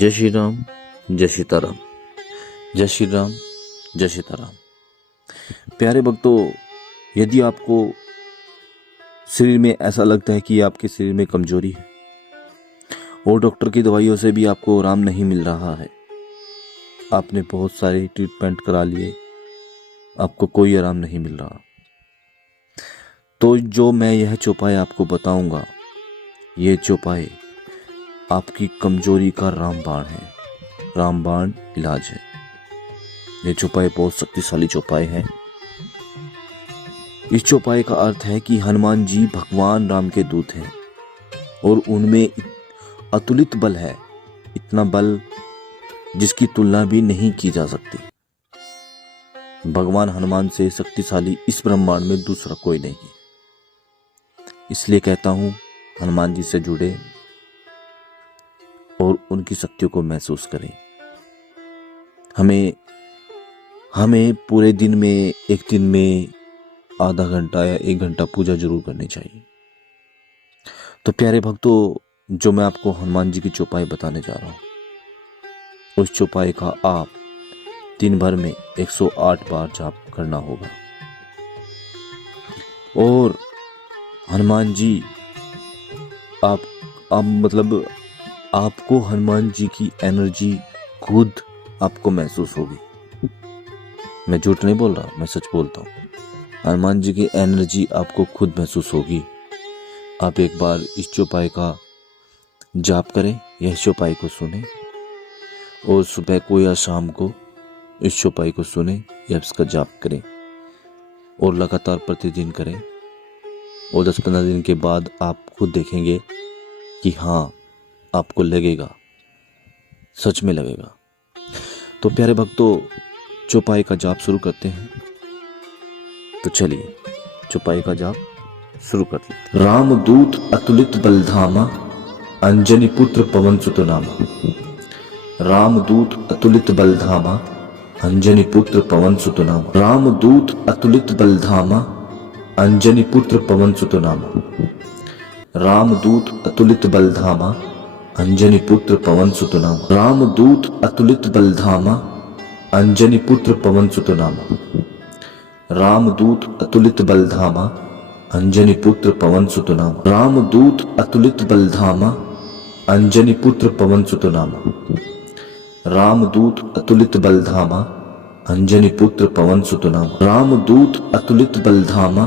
जय श्री राम, जय सीताराम। जय श्री राम, जय सीताराम। प्यारे भक्तों, यदि आपको शरीर में ऐसा लगता है कि आपके शरीर में कमजोरी है और डॉक्टर की दवाइयों से भी आपको आराम नहीं मिल रहा है, आपने बहुत सारे ट्रीटमेंट करा लिए, आपको कोई आराम नहीं मिल रहा, तो जो मैं यह चौपाई आपको बताऊंगा, ये चौपाई आपकी कमजोरी का रामबाण है, रामबाण इलाज है। ये चौपाई बहुत शक्तिशाली चौपाई है। इस चौपाई का अर्थ है कि हनुमान जी भगवान राम के दूत हैं और उनमें अतुलित बल है, इतना बल जिसकी तुलना भी नहीं की जा सकती। भगवान हनुमान से शक्तिशाली इस ब्रह्मांड में दूसरा कोई नहीं है। इसलिए कहता हूं, हनुमान जी से जुड़े और उनकी शक्तियों को महसूस करें। हमें पूरे दिन में, एक दिन में आधा घंटा या 1 घंटा पूजा जरूर करनी चाहिए। तो प्यारे भक्तों, जो मैं आपको हनुमान जी की चौपाई बताने जा रहा हूं, उस चौपाई का आप दिन भर में 108 बार जाप करना होगा। और हनुमान जी आपको हनुमान जी की एनर्जी खुद आपको महसूस होगी। मैं झूठ नहीं बोल रहा, मैं सच बोलता हूँ। हनुमान जी की एनर्जी आपको खुद महसूस होगी। आप एक बार इस चौपाई का जाप करें, यह चौपाई को सुने और सुबह को या शाम को इस चौपाई को सुने या इसका जाप करें और लगातार प्रतिदिन करें। और 10-15 दिन के बाद आप खुद देखेंगे कि हाँ, आपको लगेगा, सच में लगेगा। तो प्यारे भक्तों, चौपाई का जाप शुरू करते हैं। तो चलिए चौपाई का जाप शुरू करते हैं। रामदूत अतुलित बलधामा, अंजनी पुत्र पवन सुत नामा। रामदूत अतुलित बलधामा, अंजनी पुत्र पवन सुत नामा। रामदूत अतुलित बलधामा, अंजनी पुत्र पवन सुत नामा। रामदूत अतुलित बलधामा, अंजनी पुत्र पवन सुत नामा। रामदूत अतुलित बलधामा, अंजनी पुत्र पवन सुत नामा। रामदूत अतुलित बलधामा, अंजनी पुत्र पवन सुत नामा। रामदूत अतुलित बलधामा, अंजनी पुत्र पवन सुत नामा। रामदूत अतुलित बलधामा, अंजनी पुत्र पवन सुत नामा। रामदूत अतुलित बलधामा,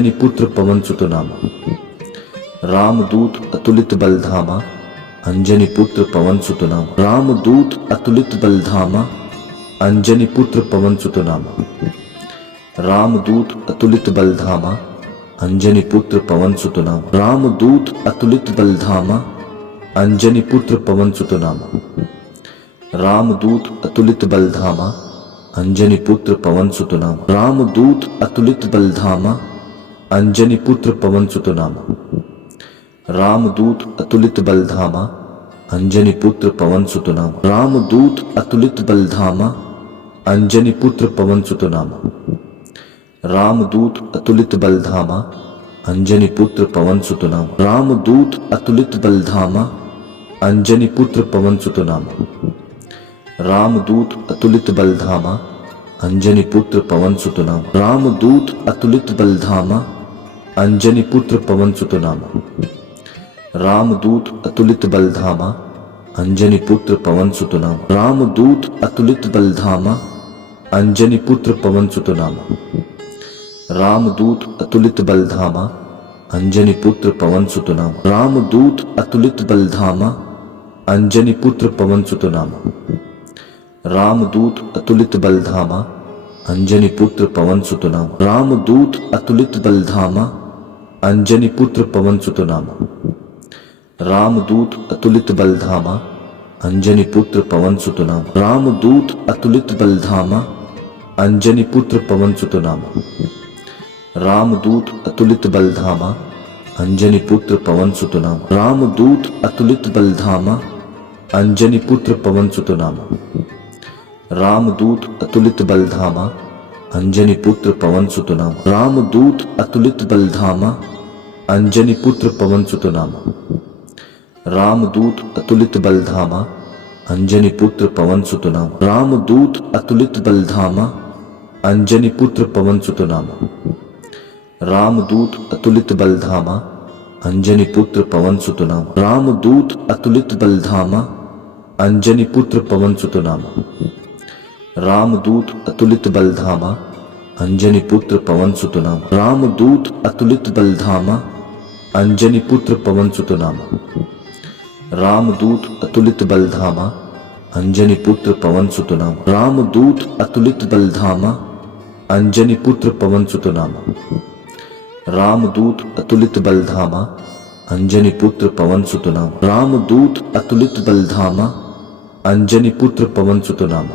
अंजनी पुत्र पवन सुत नामा। रामदूत अतुलित बलधामा, अंजनी पुत्र पवन सुत नामा। रामदूत अतुलित बलधामा, अंजनी पुत्र पवन सुत नामा। रामदूत अतुलित बलधामा, अंजनी पुत्र पवन सुत नामा। रामदूत अतुलित बलधामा, अंजनी पुत्र पवन सुत नामा। रामदूत अतुलित बलधामा, अंजनी पुत्र पवन सुत नामा। रामदूत अतुलित बलधामा, अंजनी पुत्र पवन सुत नामा। रामदूत अतुलित बलधामा, अंजनी पुत्र पवन सुत नामा। रामदूत अतुलित बलधामा, अंजनी पुत्र पवन सुत नामा। रामदूत अतुलित बलधामा, अंजनी पुत्र पवन सुत नामा। रामदूत अतुलित बलधामा, अंजनी पुत्र पवन सुत नामा। रामदूत अतुलित बलधामा, अंजनी पुत्र पवन सुत नामा। रामदूत अतुलित बलधामा, अंजनी पुत्र पवन सुत नामा। रामदूत अतुलित बलधामा, अंजनी पुत्र पवन सुत नामा। रामदूत अतुलित बलधामा, अंजनी पुत्र पवन सुत नामा। रामदूत अतुलित बलधामा, अंजनी पुत्र पवन सुत नामा। रामदूत अतुलित बलधामा, अंजनी पुत्र पवन सुत नामा। रामदूत अतुलित बलधामा, अंजनी पुत्र पवन सुत नामा। रामदूत अतुलित बलधामा, अंजनी पुत्र पवन सुत नामा। रामदूत अतुलित बलधामा, अंजनी पुत्र पवन सुत नामा। रामदूत अतुलित बलधामा, अंजनी पुत्र पवन सुत नामा। रामदूत अतुलित बलधामा, अंजनी पुत्र पवन सुत नामा। रामदूत अतुलित बलधामा, अंजनी पुत्र पवन सुत नामा। रामदूत अतुलित बलधामा, अंजनी पुत्र पवन सुत नामा। रामदूत अतुलित बलधामा, अंजनी पुत्र पवन सुत नामा। रामदूत अतुलित बलधामा अंजनी पुत्र पवन सुत नाम। रामदूत अतुलित बलधामा अंजनी पुत्र पवन सुत नाम। रामदूत अतुलित बलधामा अंजनी पुत्र पवन सुत नाम। रामदूत अतुलित बलधामा अंजनी पुत्र पवन सुत नाम। रामदूत अतुलित बलधामा अंजनी पुत्र पवन सुत नाम। रामदूत अतुलित बलधामा अंजनी पुत्र पवन सुत नाम। रामदूत अतुलित बलधामा अंजनी पुत्र पवन सुत नाम। रामदूत अतुलित बलधामा अंजनी पुत्र पवन सुत नाम। रामदूत अतुलित बलधामा अंजनी पुत्र पवन सुत नाम। रामदूत अतुलित बलधामा अंजनी पुत्र पवन सुत नाम।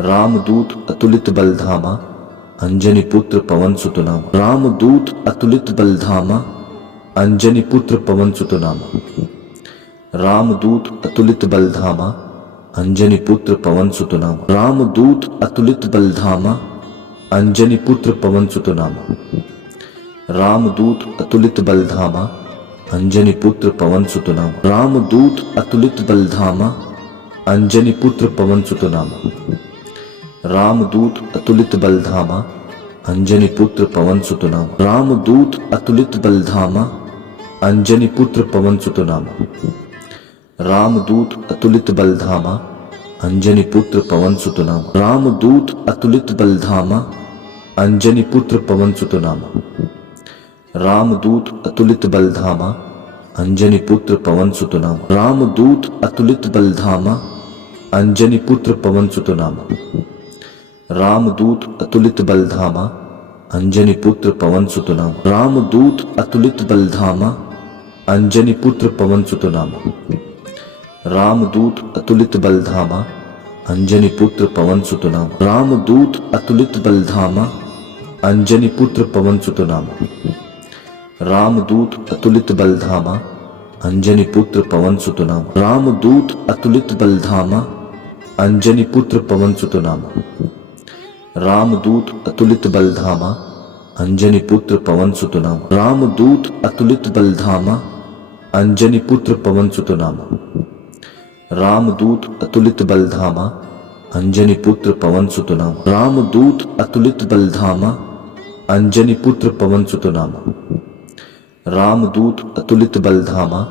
रामदूत अतुलित बलधामा अंजनी पुत्र पवन सुत नाम। रामदूत अतुलित बलधामा अंजनी पुत्र पवन सुत नाम। रामदूत अतुलित बलधामा अंजनी पुत्र पवन सुत नाम। रामदूत अतुलित बलधामा अंजनी पुत्र पवन सुत नाम। रामदूत अतुलित बलधामा अंजनी पुत्र पवन सुत नाम। रामदूत अतुलित बलधामा अंजनी पुत्र पवन सुत नाम। रामदूत अतुलित बलधामा अंजनी पुत्र पवन सुत नाम। रामदूत अतुलित बलधामा अंजनी पुत्र पवन सुत नाम। रामदूत अतुलित बलधामा अंजनी पुत्र पवन सुत नाम। रामदूत अतुलित बलधामा अंजनी पुत्र पवन सुत नाम। रामदूत अतुलित बलधामा अंजनी पुत्र पवन सुत नाम। रामदूत अतुलित बलधामा अंजनी पुत्र पवन सुत नाम। रामदूत अतुलित बलधामा अंजनी पुत्र पवन सुत नाम। रामदूत अतुलित बलधामा अंजनी पुत्र पवन सुत नाम। रामदूत अतुलित बलधामा अंजनी पुत्र पवन सुत नाम। रामदूत अतुलित बलधामा अंजनी पुत्र पवन सुत नाम। रामदूत अतुलित बलधामा अंजनी पुत्र पवन सुत नाम। रामदूत अतुलित बलधामा अंजनी पुत्र पवन सुत नाम। रामदूत अतुलित बलधामा अंजनी पुत्र पवन सुत नाम। रामदूत अतुलित बलधामा अंजनी पुत्र पवन सुत नाम। रामदूत अतुलित बलधामा अंजनी पुत्र पवन सुत नाम। रामदूत अतुलित बलधामा अंजनी पुत्र पवन सुत नाम। रामदूत अतुलित बलधामा अंजनी पुत्र पवन सुत नाम। रामदूत अतुलित बलधामा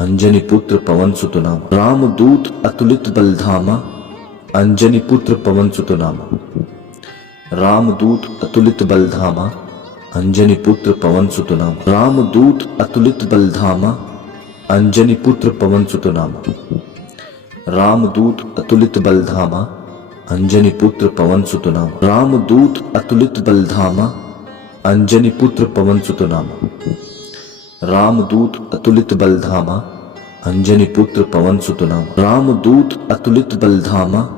अंजनी पुत्र पवन सुत नाम। रामदूत अतुलित बलधामा अंजनी पुत्र पवन सुत नाम। रामदूत अतुलित बलधामा अंजनी पुत्र पवन सुत नाम। रामदूत अतुलित बलधामा अंजनी पुत्र पवन सुत नाम। रामदूत अतुलित बलधामा अंजनी पुत्र पवन सुत नाम। रामदूत अतुलित बलधामा अंजनी पुत्र पवन सुत नाम। रामदूत अतुलित बलधामा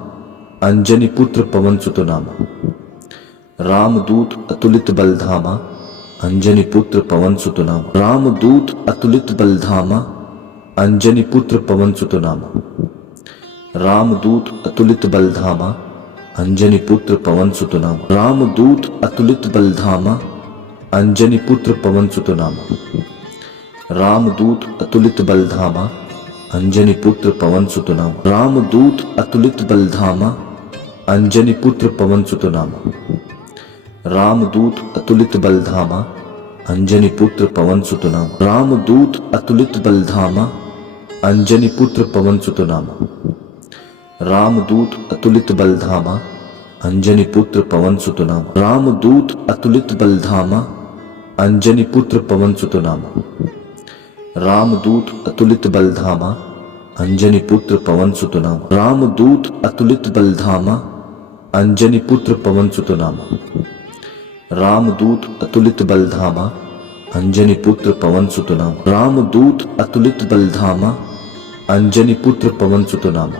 अंजनी पुत्र पवन सुत नाम। रामदूत अतुलित बलधामा अंजनी पुत्र पवन सुत नाम। रामदूत अतुलित बलधामा अंजनी पुत्र पवन सुत नाम। रामदूत अतुलित बलधामा अंजनी पुत्र पवन सुत नाम। रामदूत अतुलित बलधामा अंजनी पुत्र पवन सुत नाम। रामदूत अतुलित बलधामा अंजनी पुत्र पवन सुत नाम। रामदूत अतुलित बलधामा अंजनी पुत्र पवन सुत नाम। रामदूत अतुलित बलधामा अंजनी पुत्र पवन सुत नाम। रामदूत अतुलित बलधामा अंजनी पुत्र पवन सुत नाम। रामदूत अतुलित बलधामा अंजनी पुत्र पवन सुत नाम। रामदूत अतुलित बलधामा अंजनी पुत्र पवन सुत नाम। रामदूत अतुलित बलधामा अंजनी पुत्र पवन सुत नाम। रामदूत अतुलित बलधामा अंजनी पुत्र पवन सुत नाम। रामदूत अतुलित बलधामा अंजनी पुत्र पवन सुत नाम। रामदूत अतुलित बलधामा अंजनी पुत्र पवन सुत नाम।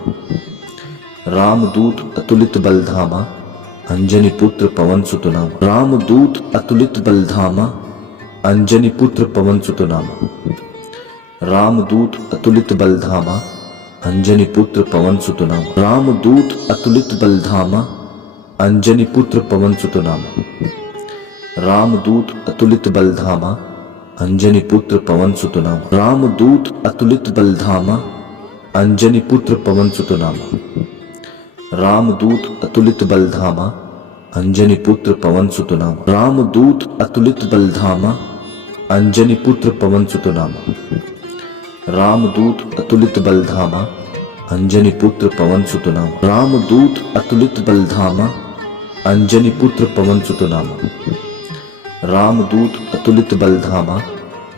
रामदूत अतुलित बलधामा अंजनी पुत्र पवन सुत नाम। रामदूत अतुलित बलधामा अंजनी पुत्र पवन सुत नाम। रामदूत अतुलित बलधामा अंजनी पुत्र पवन सुत नाम। रामदूत अतुलित बलधामा अंजनी पुत्र पवन सुत नाम। रामदूत अतुलित बलधामा अंजनी पुत्र पवन सुत नाम। रामदूत अतुलित बलधामा, अंजनी पुत्र पवन सुत नाम। रामदूत अतुलित बलधामा, अंजनी पुत्र पवन सुत नाम। रामदूत अतुलित बलधामा, अंजनी पुत्र पवन सुत नाम। रामदूत अतुलित बलधामा, अंजनी पुत्र पवन सुत नाम। रामदूत अतुलित बलधामा, अंजनी पुत्र पवन सुत नाम। रामदूत अतुलित बलधामा,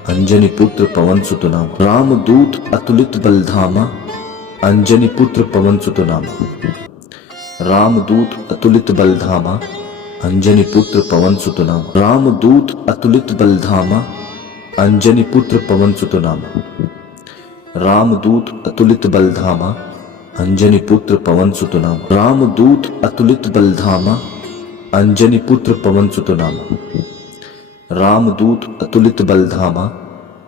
अंजनी पुत्र पवन सुत नाम। रामदूत अतुलित बलधामा, अंजनी पुत्र पवन सुत नाम। रामदूत अतुलित बलधामा, अंजनी पुत्र पवन सुत नाम। रामदूत अतुलित बलधामा, अंजनी पुत्र पवन सुत नाम। रामदूत अतुलित बलधामा, अंजनी पुत्र पवन सुत नाम। रामदूत अतुलित बलधामा, अंजनी पुत्र पवन सुत नाम। रामदूत अतुलित बलधामा,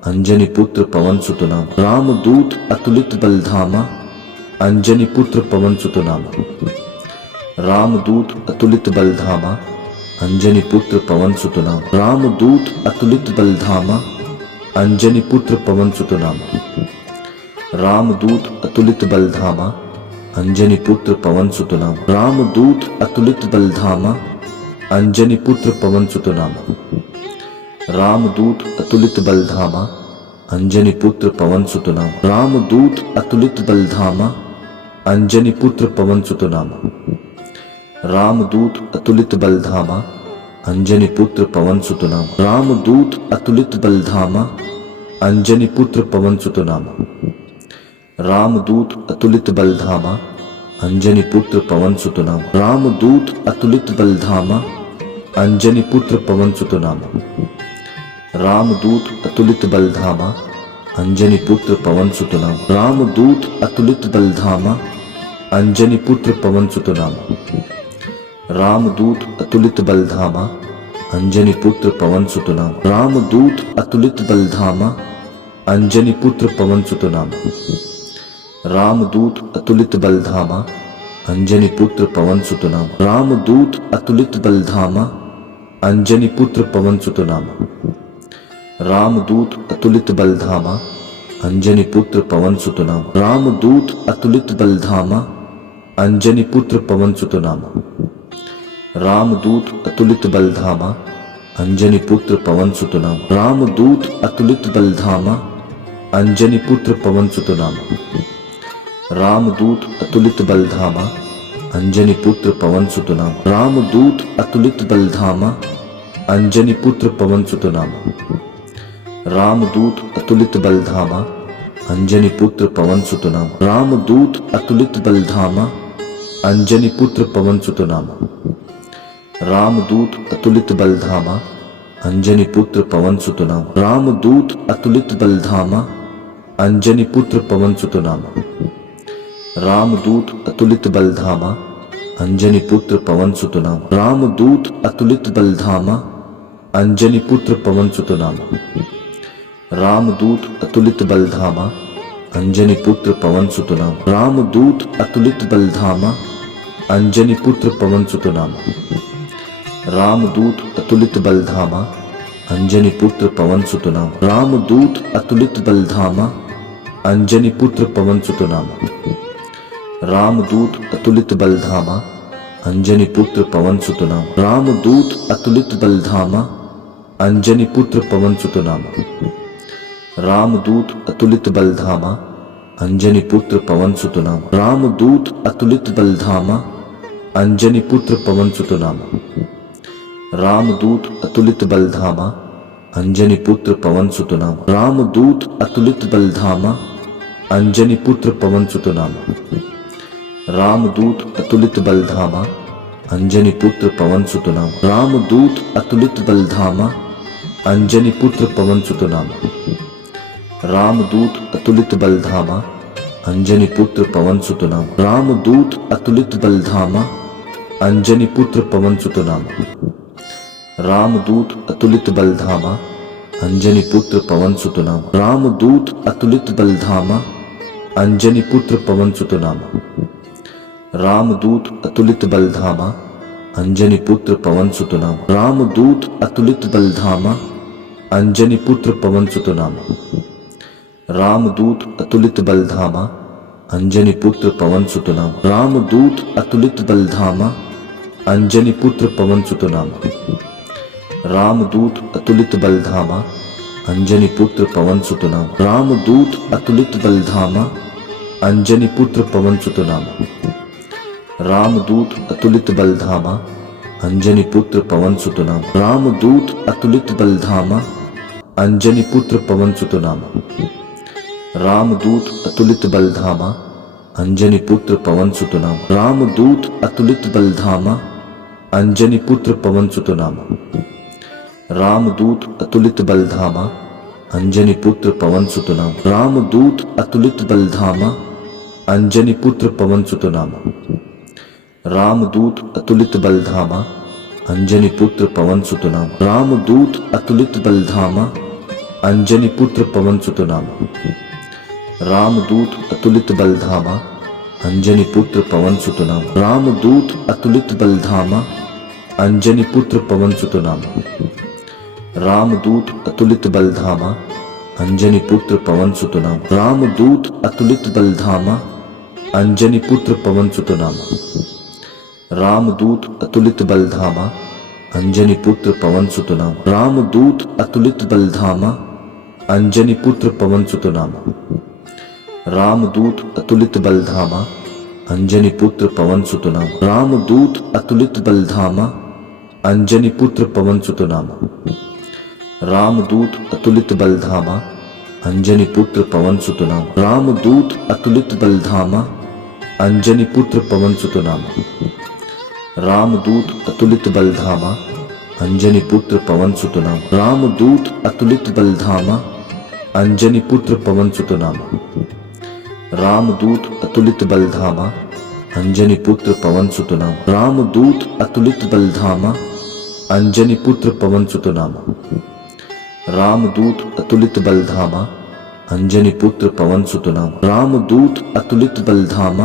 अंजनी पुत्र पवन सुत नाम। रामदूत अतुलित बलधामा, अंजनी पुत्र पवन सुत नाम। रामदूत अतुलित बलधामा, अंजनी पुत्र पवन सुत नाम। रामदूत अतुलित बलधामा, अंजनी पुत्र पवन सुत नाम। रामदूत अतुलित बलधामा, अंजनी पुत्र पवन सुत नाम। रामदूत अतुलित बलधामा, अंजनी पुत्र पवन सुत नाम। रामदूत अतुलित बलधामा, अंजनी पुत्र पवन सुत नाम। रामदूत अतुलित बलधामा, अंजनी पुत्र पवन सुत नाम। रामदूत अतुलित बलधामा, अंजनी पुत्र पवन सुत नाम। रामदूत अतुलित बलधामा, अंजनी पुत्र पवन सुत नाम। रामदूत अतुलित बलधामा, अंजनी पुत्र पवन सुत नाम। रामदूत अतुलित बलधामा, अंजनी पुत्र पवन सुत नाम। रामदूत अतुलित बलधामा, अंजनी पुत्र पवन सुत नाम। रामदूत अतुलित बलधामा, अंजनी पुत्र पवन सुत नाम। रामदूत अतुलित बलधामा, अंजनी पुत्र पवन सुत नाम। रामदूत अतुलित बलधामा, अंजनी पुत्र पवन सुत नाम। रामदूत अतुलित बलधामा, अंजनी पुत्र पवन सुत नाम। रामदूत अतुलित बलधामा, अंजनी पुत्र पवन सुत नाम। रामदूत अतुलित बलधामा, अंजनी पुत्र पवन सुत नाम। रामदूत अतुलित बलधामा, अंजनी पुत्र पवन सुत नाम। रामदूत अतुलित बलधामा, अंजनी पुत्र पवन सुत नाम। रामदूत अतुलित बलधामा, अंजनी पुत्र पवन सुत नाम। रामदूत अतुलित बलधामा, अंजनी पुत्र पवन सुत नाम। रामदूत अतुलित बलधामा, अंजनी पुत्र पवन सुत नाम। रामदूत अतुलित बलधामा, अंजनी पुत्र पवन सुत नाम। रामदूत अतुलित बलधामा, अंजनी पुत्र पवन सुत नाम। रामदूत अतुलित बलधामा, अंजनी पुत्र पवन सुत नाम। रामदूत अतुलित बलधामा, अंजनी पुत्र पवन सुत नाम। रामदूत अतुलित बलधामा, अंजनी पुत्र पवन सुत नाम। रामदूत अतुलित बलधामा, अंजनी पुत्र पवन सुत नाम। रामदूत अतुलित बलधामा, अंजनी पुत्र पवन सुत नाम। रामदूत अतुलित बलधामा, अंजनी पुत्र पवन सुत नाम। रामदूत अतुलित बलधामा, अंजनी पुत्र पवन सुत नाम। रामदूत अतुलित बलधामा, अंजनी पुत्र पवन सुत नाम। रामदूत अतुलित बलधामा, अंजनी पुत्र पवन सुत नाम। रामदूत अतुलित बलधामा, अंजनी पुत्र पवन सुत नाम। रामदूत अतुलित बलधामा, अंजनी पुत्र पवन सुत नाम। रामदूत अतुलित बलधामा, अंजनी पुत्र पवन सुत नाम। रामदूत अतुलित बलधामा, अंजनी पुत्र पवन सुत नाम। रामदूत अतुलित बलधामा, अंजनी पुत्र पवन सुत नाम। रामदूत अतुलित बलधामा, अंजनी पुत्र पवन सुत नाम। रामदूत अतुलित बलधामा, अंजनी पुत्र पवन सुत नाम। रामदूत अतुलित बलधामा, अंजनी पुत्र पवन सुत नाम। रामदूत अतुलित बलधामा, अंजनी पुत्र पवन सुत नाम। रामदूत अतुलित बलधामा, अंजनी पुत्र पवन सुत नाम। रामदूत अतुलित बलधामा, अंजनी पुत्र पवन सुत नाम। रामदूत अतुलित बलधामा, अंजनी पुत्र पवन सुत नाम। रामदूत अतुलित बलधामा, अंजनी पुत्र पवन सुत नामा। रामदूत अतुलित बलधामा अंजनी पुत्र पवन सुत नामा। रामदूत अतुलित बलधामा अंजनी पुत्र पवन सुत नामा। रामदूत अतुलित बलधामा अंजनी पुत्र पवन सुत नामा। रामदूत अतुलित बलधामा अंजनी पुत्र पवन सुत नामा। रामदूत अतुलित बलधामा अंजनी पुत्र पवन सुत नामा। रामदूत अतुलित बलधामा अंजनी पुत्र पवन सुत नामा। रामदूत अतुलित बलधामा अंजनी पुत्र पवन सुत नामा। रामदूत अतुलित बलधामा अंजनी पुत्र पवन सुत नामा। रामदूत अतुलित बलधामा अंजनी पुत्र पवन सुत नामा। रामदूत अतुलित बलधामा अंजनी पुत्र पवन सुत नामा। रामदूत अतुलित बलधामा अंजनी पुत्र पवन सुत नामा। रामदूत अतुलित बलधामा अंजनी पुत्र पवन सुत नामा। रामदूत अतुलित बलधामा अंजनी पुत्र पवन सुत नामा। रामदूत अतुलित बलधामा अंजनी पुत्र पवन सुत नामा। रामदूत अतुलित बलधामा अंजनी पुत्र पवन सुत नामा। रामदूत अतुलित बलधामा अंजनी पुत्र पवन सुत नामा। रामदूत अतुलित बलधामा अंजनी पुत्र पवन सुत नामा। रामदूत अतुलित बलधामा अंजनी पुत्र पवन सुत नामा। रामदूत अतुलित बलधामा अंजनी पुत्र पवन सुत नामा। रामदूत अतुलित बलधामा अंजनी पुत्र पवन सुत नामा। रामदूत अतुलित बलधामा अंजनी पुत्र पवन सुत नामा। रामदूत अतुलित बलधामा अंजनी पुत्र पवन सुत नामा। रामदूत अतुलित बलधामा अंजनी पुत्र पवन सुत नामा। रामदूत अतुलित बलधामा अंजनी पुत्र पवन सुत नामा। रामदूत अतुलित बलधामा अंजनी पुत्र पवन सुत नामा। रामदूत अतुलित बलधामा अंजनी पुत्र पवन सुत नामा। रामदूत अतुलित बलधामा अंजनी पुत्र पवन सुत नामा। रामदूत अतुलित बलधामा अंजनी पुत्र पवन सुत नामा। रामदूत अतुलित बलधामा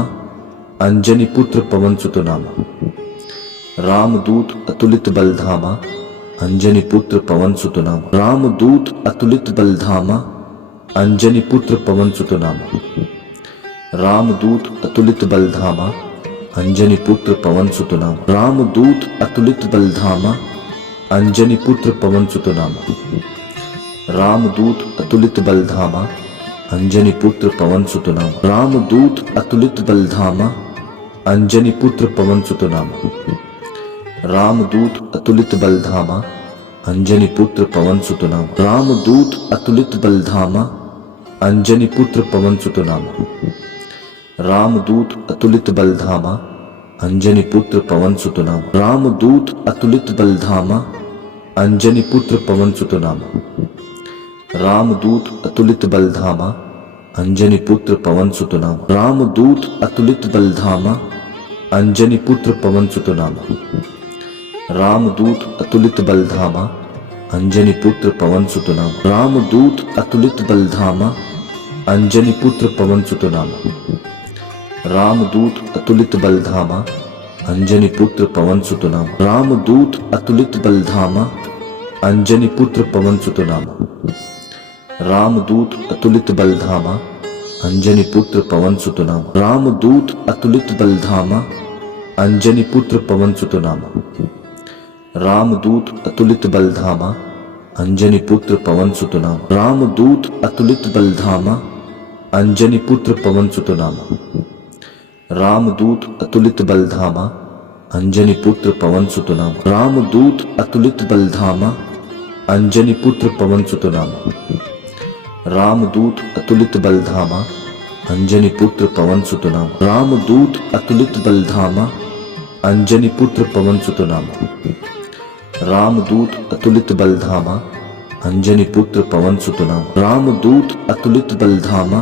अंजनी पुत्र पवन सुत नामा। रामदूत अतुलित बलधामा अंजनी पुत्र पवन सुत नामा। रामदूत अतुलित बलधामा अंजनी पुत्र पवन सुत नामा। रामदूत अतुलित बलधामा अंजनी पुत्र पवन सुत नामा। रामदूत अतुलित बलधामा अंजनी पुत्र पवन सुत नामा। रामदूत अतुलित बलधामा अंजनी पुत्र पवन सुत नामा। रामदूत अतुलित बलधामा अंजनी पुत्र पवन सुत नामा। रामदूत अतुलित बलधामा अंजनी पुत्र पवन सुत नामा। रामदूत अतुलित बलधामा अंजनी पुत्र पवन सुत नामा। रामदूत अतुलित बलधामा अंजनी पुत्र पवन सुत नामा। रामदूत अतुलित बलधामा अंजनी पुत्र पवन सुत नामा। रामदूत अतुलित बलधामा अंजनी पुत्र पवन सुत नामा। रामदूत अतुलित बलधामा अंजनी पुत्र पवन सुत नामा। रामदूत अतुलित बलधामा अंजनी पुत्र पवन सुत नामा। रामदूत अतुलित बलधामा अंजनी पुत्र पवन सुत नामा। रामदूत अतुलित बलधामा अंजनी पुत्र पवन सुत नामा। रामदूत अतुलित बलधामा अंजनी पुत्र पवन सुत नामा। रामदूत अतुलित बलधामा अंजनी पुत्र पवन सुत नामा। रामदूत अतुलित बलधामा अंजनी पुत्र पवन सुत नामा। रामदूत अतुलित बलधामा अंजनी पुत्र पवन सुत नामा। रामदूत अतुलित बलधामा अंजनी पुत्र पवन सुत नामा। रामदूत अतुलित बलधामा अंजनी पुत्र पवन सुत नामा। रामदूत अतुलित बलधामा अंजनी पुत्र पवन सुत नामा। रामदूत अतुलित बलधामा अंजनी पुत्र पवन सुत नामा। रामदूत अतुलित बलधामा अंजनी पुत्र पवन सुत नामा। रामदूत अतुलित बलधामा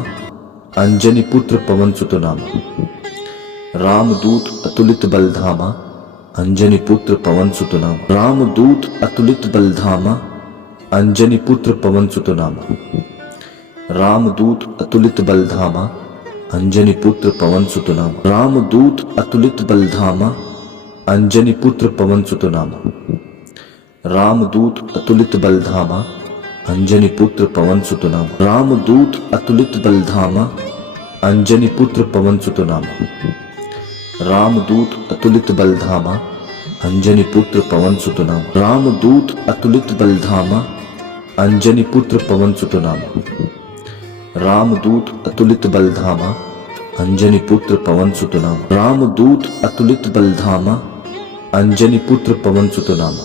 अंजनी पुत्र पवन सुत नामा। रामदूत अतुलित बलधामा अंजनी पुत्र पवन सुत नामा। रामदूत अतुलित बलधामा अंजनी पुत्र पवन सुत नामा। रामदूत अतुलित बलधामा अंजनी पुत्र पवन सुत नामा। रामदूत अतुलित बलधामा अंजनी पुत्र पवन सुत नामा। रामदूत अतुलित बलधामा अंजनी पुत्र पवन सुत नाम। रामदूत अतुलित बलधामा अंजनी पुत्र पवन सुत नाम। रामदूत अतुलित बलधामा अंजनी पुत्र पवन सुत नाम। रामदूत अतुलित बलधामा अंजनी पुत्र पवन सुत नाम। रामदूत अतुलित बलधामा अंजनी पुत्र पवन सुत नाम। रामदूत अतुलित बलधामा अंजनी पुत्र पवन सुत नाम।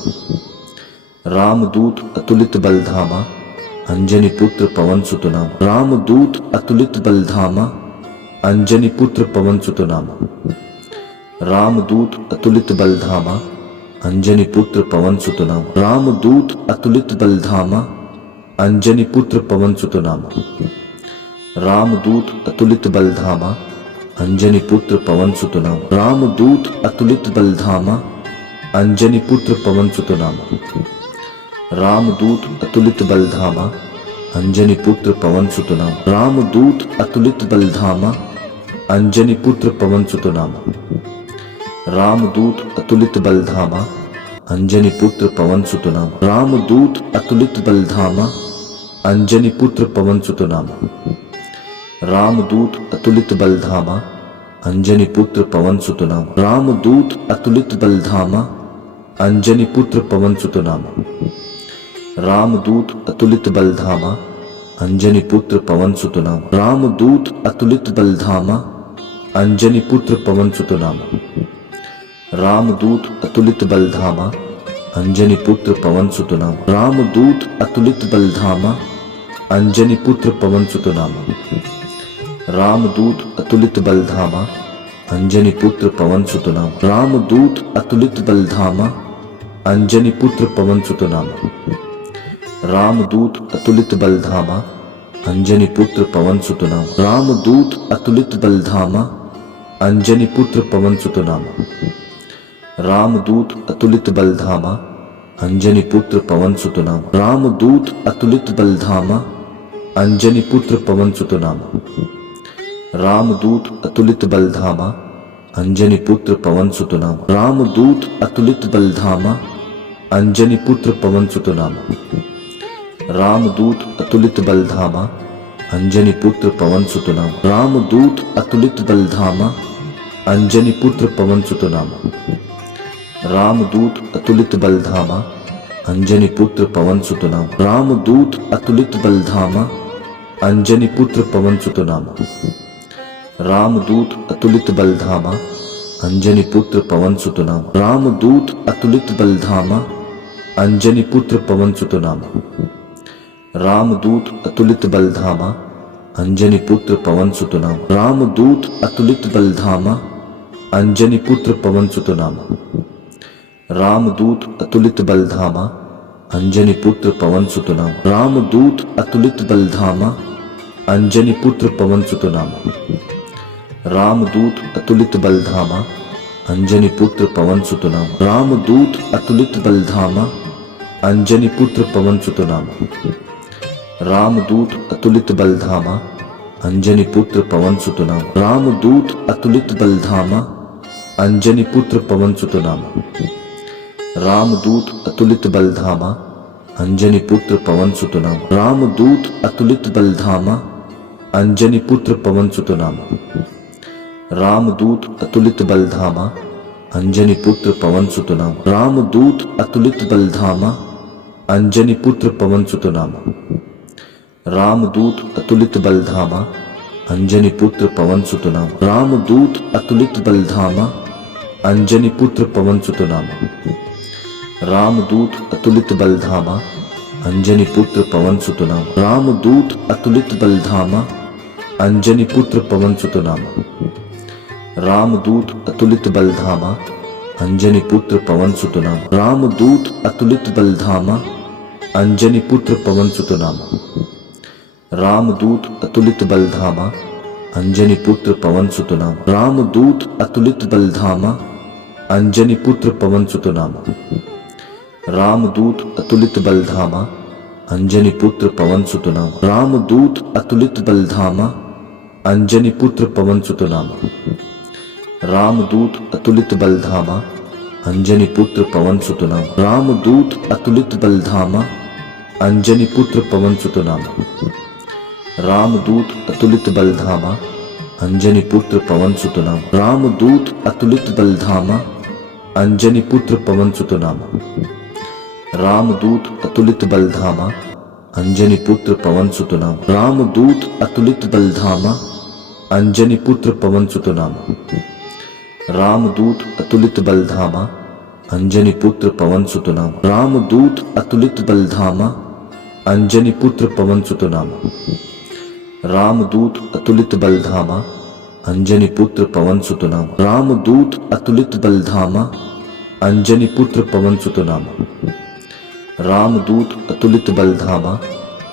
रामदूत अतुलित बलधामा अंजनी पुत्र पवन सुत नाम। रामदूत अतुलित बलधामा अंजनी पुत्र पवन सुत नाम। रामदूत अतुलित बलधामा अंजनी पुत्र पवन सुत नाम। रामदूत अतुलित बलधामा अंजनी पुत्र पवन सुत नाम। रामदूत अतुलित बलधामा अंजनी पुत्र पवन सुत नाम। रामदूत अतुलित बलधामा अंजनी पुत्र पवन सुत नाम। रामदूत अतुलित बलधामा अंजनी पुत्र पवन सुत नाम। रामदूत अतुलित बलधामा अंजनी पुत्र पवन सुत नाम। रामदूत अतुलित बलधामा अंजनी पुत्र पवन सुत नाम। रामदूत अतुलित बलधामा अंजनी पुत्र पवन सुत नाम। रामदूत अतुलित बलधामा अंजनी पुत्र पवन सुत नाम। रामदूत अतुलित बलधामा अंजनी पुत्र पवन सुत नाम। रामदूत अतुलित बलधामा अंजनी पुत्र पवन सुत नाम। रामदूत अतुलित बलधामा अंजनी पुत्र पवन सुत नाम। रामदूत अतुलित बलधामा अंजनी पुत्र पवन सुत नाम। रामदूत अतुलित बलधामा अंजनी पुत्र पवन सुत नाम। रामदूत अतुलित बलधामा अंजनी पुत्र पवन सुत नाम। रामदूत अतुलित बलधामा अंजनी पुत्र पवन सुत नाम। रामदूत अतुलित बलधामा अंजनी पुत्र पवन सुत नाम। रामदूत अतुलित बलधामा अंजनी पुत्र पवन सुत नाम। रामदूत अतुलित बलधामा अंजनी पुत्र पवन सुत नाम। रामदूत अतुलित बलधामा अंजनी पुत्र पवन सुत नाम। रामदूत अतुलित बलधामा अंजनी पुत्र पवन सुत नाम। रामदूत अतुलित बलधामा अंजनी पुत्र पवन सुत नाम। रामदूत अतुलित बलधामा अंजनी पुत्र पवन सुत नाम। रामदूत अतुलित बलधामा अंजनी पुत्र पवन सुत नाम। रामदूत अतुलित बलधामा अंजनी पुत्र पवन सुत नाम। रामदूत अतुलित बलधामा अंजनी पुत्र पवन सुत नाम। रामदूत अतुलित बलधामा अंजनी पुत्र पवन सुत नाम। रामदूत अतुलित बलधामा अंजनी पुत्र पवन सुत नाम। रामदूत अतुलित बलधामा अंजनी पुत्र पवन सुत नाम। रामदूत अतुलित बलधामा अंजनी पुत्र पवन सुत नाम। रामदूत अतुलित बलधामा अंजनी पुत्र पवन सुत नाम। रामदूत अतुलित बलधामा अंजनी पुत्र पवन सुत नाम। रामदूत अतुलित बलधामा अंजनी पुत्र पवन सुत नाम। रामदूत अतुलित बलधामा अंजनी पुत्र पवन सुत नाम। रामदूत अतुलित बलधामा अंजनी पुत्र पवन सुत नाम। रामदूत अतुलित बलधामा अंजनी पुत्र पवन सुत नाम। रामदूत अतुलित बलधामा अंजनी पुत्र पवन सुत नाम। रामदूत अतुलित बलधामा अंजनी पुत्र पवन सुत नाम। रामदूत अतुलित बलधामा अंजनी पुत्र पवन सुत नाम। रामदूत अतुलित बलधामा अंजनी पुत्र पवन सुत नाम। रामदूत अतुलित बलधामा अंजनी पुत्र पवन सुत नाम। रामदूत अतुलित बलधामा अंजनी पुत्र पवन सुत नाम। रामदूत अतुलित बलधामा अंजनी पुत्र पवन सुत नाम। रामदूत अतुलित बलधामा अंजनी पुत्र पवन सुत नाम। रामदूत अतुलित बलधामा अंजनी पुत्र पवन सुत नाम। रामदूत अतुलित बलधामा अंजनी पुत्र पवन सुत नाम। रामदूत अतुलित बलधामा अंजनी पुत्र पवन सुत नाम। रामदूत अतुलित बलधामा अंजनी पुत्र पवन सुत नाम। रामदूत अतुलित बलधामा अंजनी पुत्र पवन सुत नाम। रामदूत अतुलित बलधामा अंजनी पुत्र पवन सुत नाम। रामदूत अतुलित बलधामा अंजनी पुत्र पवन सुत नाम। रामदूत अतुलित बलधामा अंजनी पुत्र पवन सुत नाम। रामदूत अतुलित बलधामा, अंजनी पुत्र पवन सुत नाम। रामदूत अतुलित बलधामा, अंजनी पुत्र पवन सुत नाम। रामदूत अतुलित बलधामा, अंजनी पुत्र पवन सुत नाम। रामदूत अतुलित बलधामा, अंजनी पुत्र पवन सुत नाम। रामदूत अतुलित बलधामा, अंजनी पुत्र पवन सुत नाम। रामदूत अतुलित बलधामा, अंजनी पुत्र पवन सुत नाम। रामदूत अतुलित बलधामा, अंजनी पुत्र पवन सुत नाम। रामदूत अतुलित बलधामा, अंजनी पुत्र पवन सुत नाम। रामदूत अतुलित बलधामा,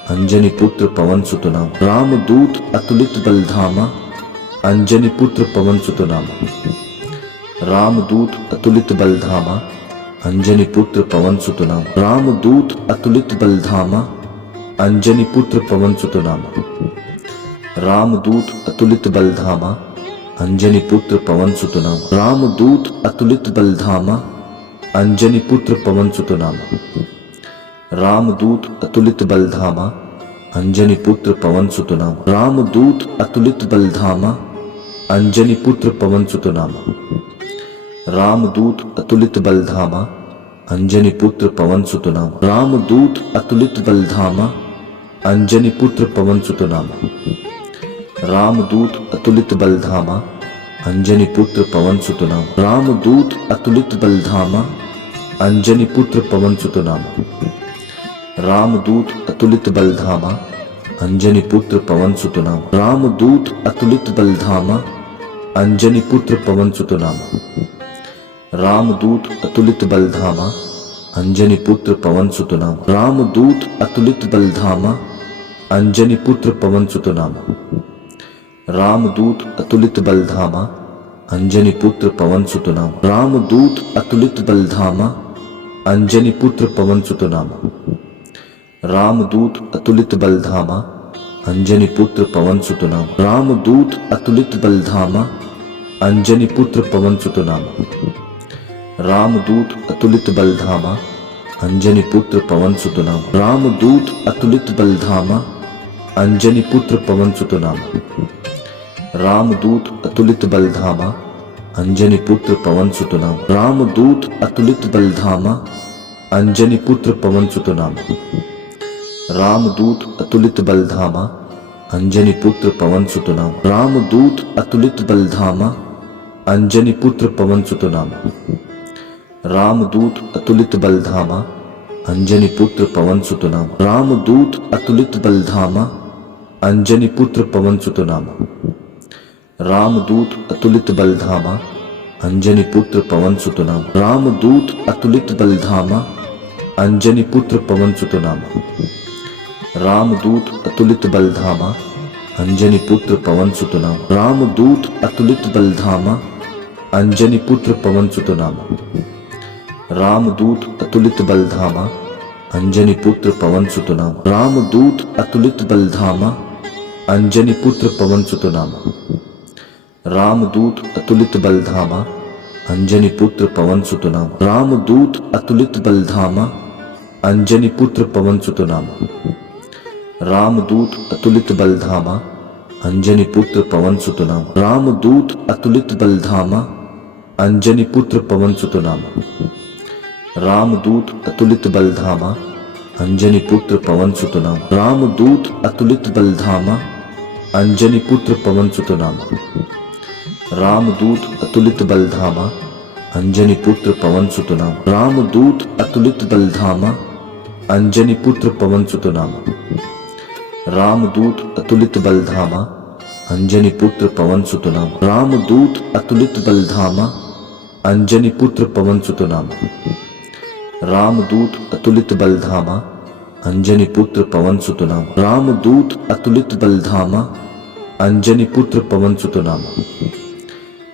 अंजनी पुत्र पवन सुत नाम। रामदूत अतुलित बलधामा, अंजनी पुत्र पवन सुत नाम। रामदूत अतुलित बलधामा, अंजनी पुत्र पवन सुत नाम। रामदूत अतुलित बलधामा, अंजनी पुत्र पवन सुत नाम। रामदूत अतुलित बलधामा, अंजनी पुत्र पवन सुत नाम। रामदूत अतुलित बलधामा, अंजनी पुत्र पवन सुत नाम। रामदूत अतुलित बलधामा, अंजनी पुत्र पवन सुत नाम। रामदूत अतुलित बलधामा, अंजनी पुत्र पवन सुत नाम। रामदूत अतुलित बलधामा, अंजनी पुत्र पवन सुत नाम। रामदूत अतुलित बलधामा, अंजनी पुत्र पवन सुत नाम। रामदूत अतुलित बलधामा, अंजनी पुत्र पवन सुत नाम। रामदूत अतुलित बलधामा, अंजनी पुत्र पवन सुत नाम। रामदूत अतुलित बलधामा, अंजनी पुत्र पवन सुत नाम। रामदूत अतुलित बलधामा, अंजनी पुत्र पवन सुत नाम। रामदूत अतुलित बलधामा, अंजनी पुत्र पवन सुत नाम। रामदूत अतुलित बलधामा, अंजनी पुत्र पवन सुत नाम। रामदूत अतुलित बलधामा, अंजनी पुत्र पवन सुत नाम। रामदूत अतुलित बलधामा, अंजनी पुत्र पवन सुत नाम। रामदूत अतुलित बलधामा, अंजनी पुत्र पवन सुत नाम। रामदूत अतुलित बलधामा, अंजनी पुत्र पवन सुत नाम। रामदूत अतुलित बलधामा, अंजनी पुत्र पवन सुत नाम। रामदूत अतुलित बलधामा, अंजनी पुत्र पवन सुत नाम। रामदूत अतुलित बलधामा, अंजनी पुत्र पवन सुत नाम। रामदूत अतुलित बलधामा, अंजनी पुत्र पवन सुत नाम। रामदूत अतुलित बलधामा, अंजनी पुत्र पवन सुत नाम। रामदूत अतुलित बलधामा, अंजनी पुत्र पवन सुत नाम। रामदूत अतुलित बलधामा, अंजनी पुत्र पवन सुत नाम। रामदूत अतुलित बलधामा, अंजनी पुत्र पवन सुत नाम। रामदूत अतुलित बलधामा, अंजनी पुत्र पवन सुत नाम। रामदूत अतुलित बलधामा, अंजनी पुत्र पवन सुत नाम। रामदूत अतुलित बलधामा, अंजनी पुत्र पवन सुत नाम। रामदूत अतुलित बलधामा, अंजनी पुत्र पवन सुत नाम। रामदूत अतुलित बलधामा, अंजनी पुत्र पवन सुत नाम। रामदूत अतुलित बलधामा, अंजनी पुत्र पवन सुत नाम। रामदूत अतुलित बलधामा, अंजनी पुत्र पवन सुत नाम। रामदूत अतुलित बलधामा, अंजनी पुत्र पवन सुत नाम। रामदूत अतुलित बलधामा, अंजनी पुत्र पवन सुत नाम। रामदूत अतुलित बलधामा, अंजनी पुत्र पवन सुत नाम। रामदूत अतुलित बलधामा, अंजनी पुत्र पवन सुत नाम। रामदूत अतुलित बलधामा, अंजनी पुत्र पवन सुत नाम। रामदूत अतुलित बलधामा, अंजनी पुत्र पवन सुत नाम। रामदूत अतुलित बलधामा, अंजनी पुत्र पवन सुत नाम। रामदूत अतुलित बलधामा, अंजनी पुत्र पवन सुत नाम। रामदूत अतुलित बलधामा, अंजनी पुत्र पवन सुत नाम। रामदूत अतुलित बलधामा, अंजनी पुत्र पवन सुत नाम। रामदूत अतुलित बलधामा, अंजनी पुत्र पवन सुत नाम।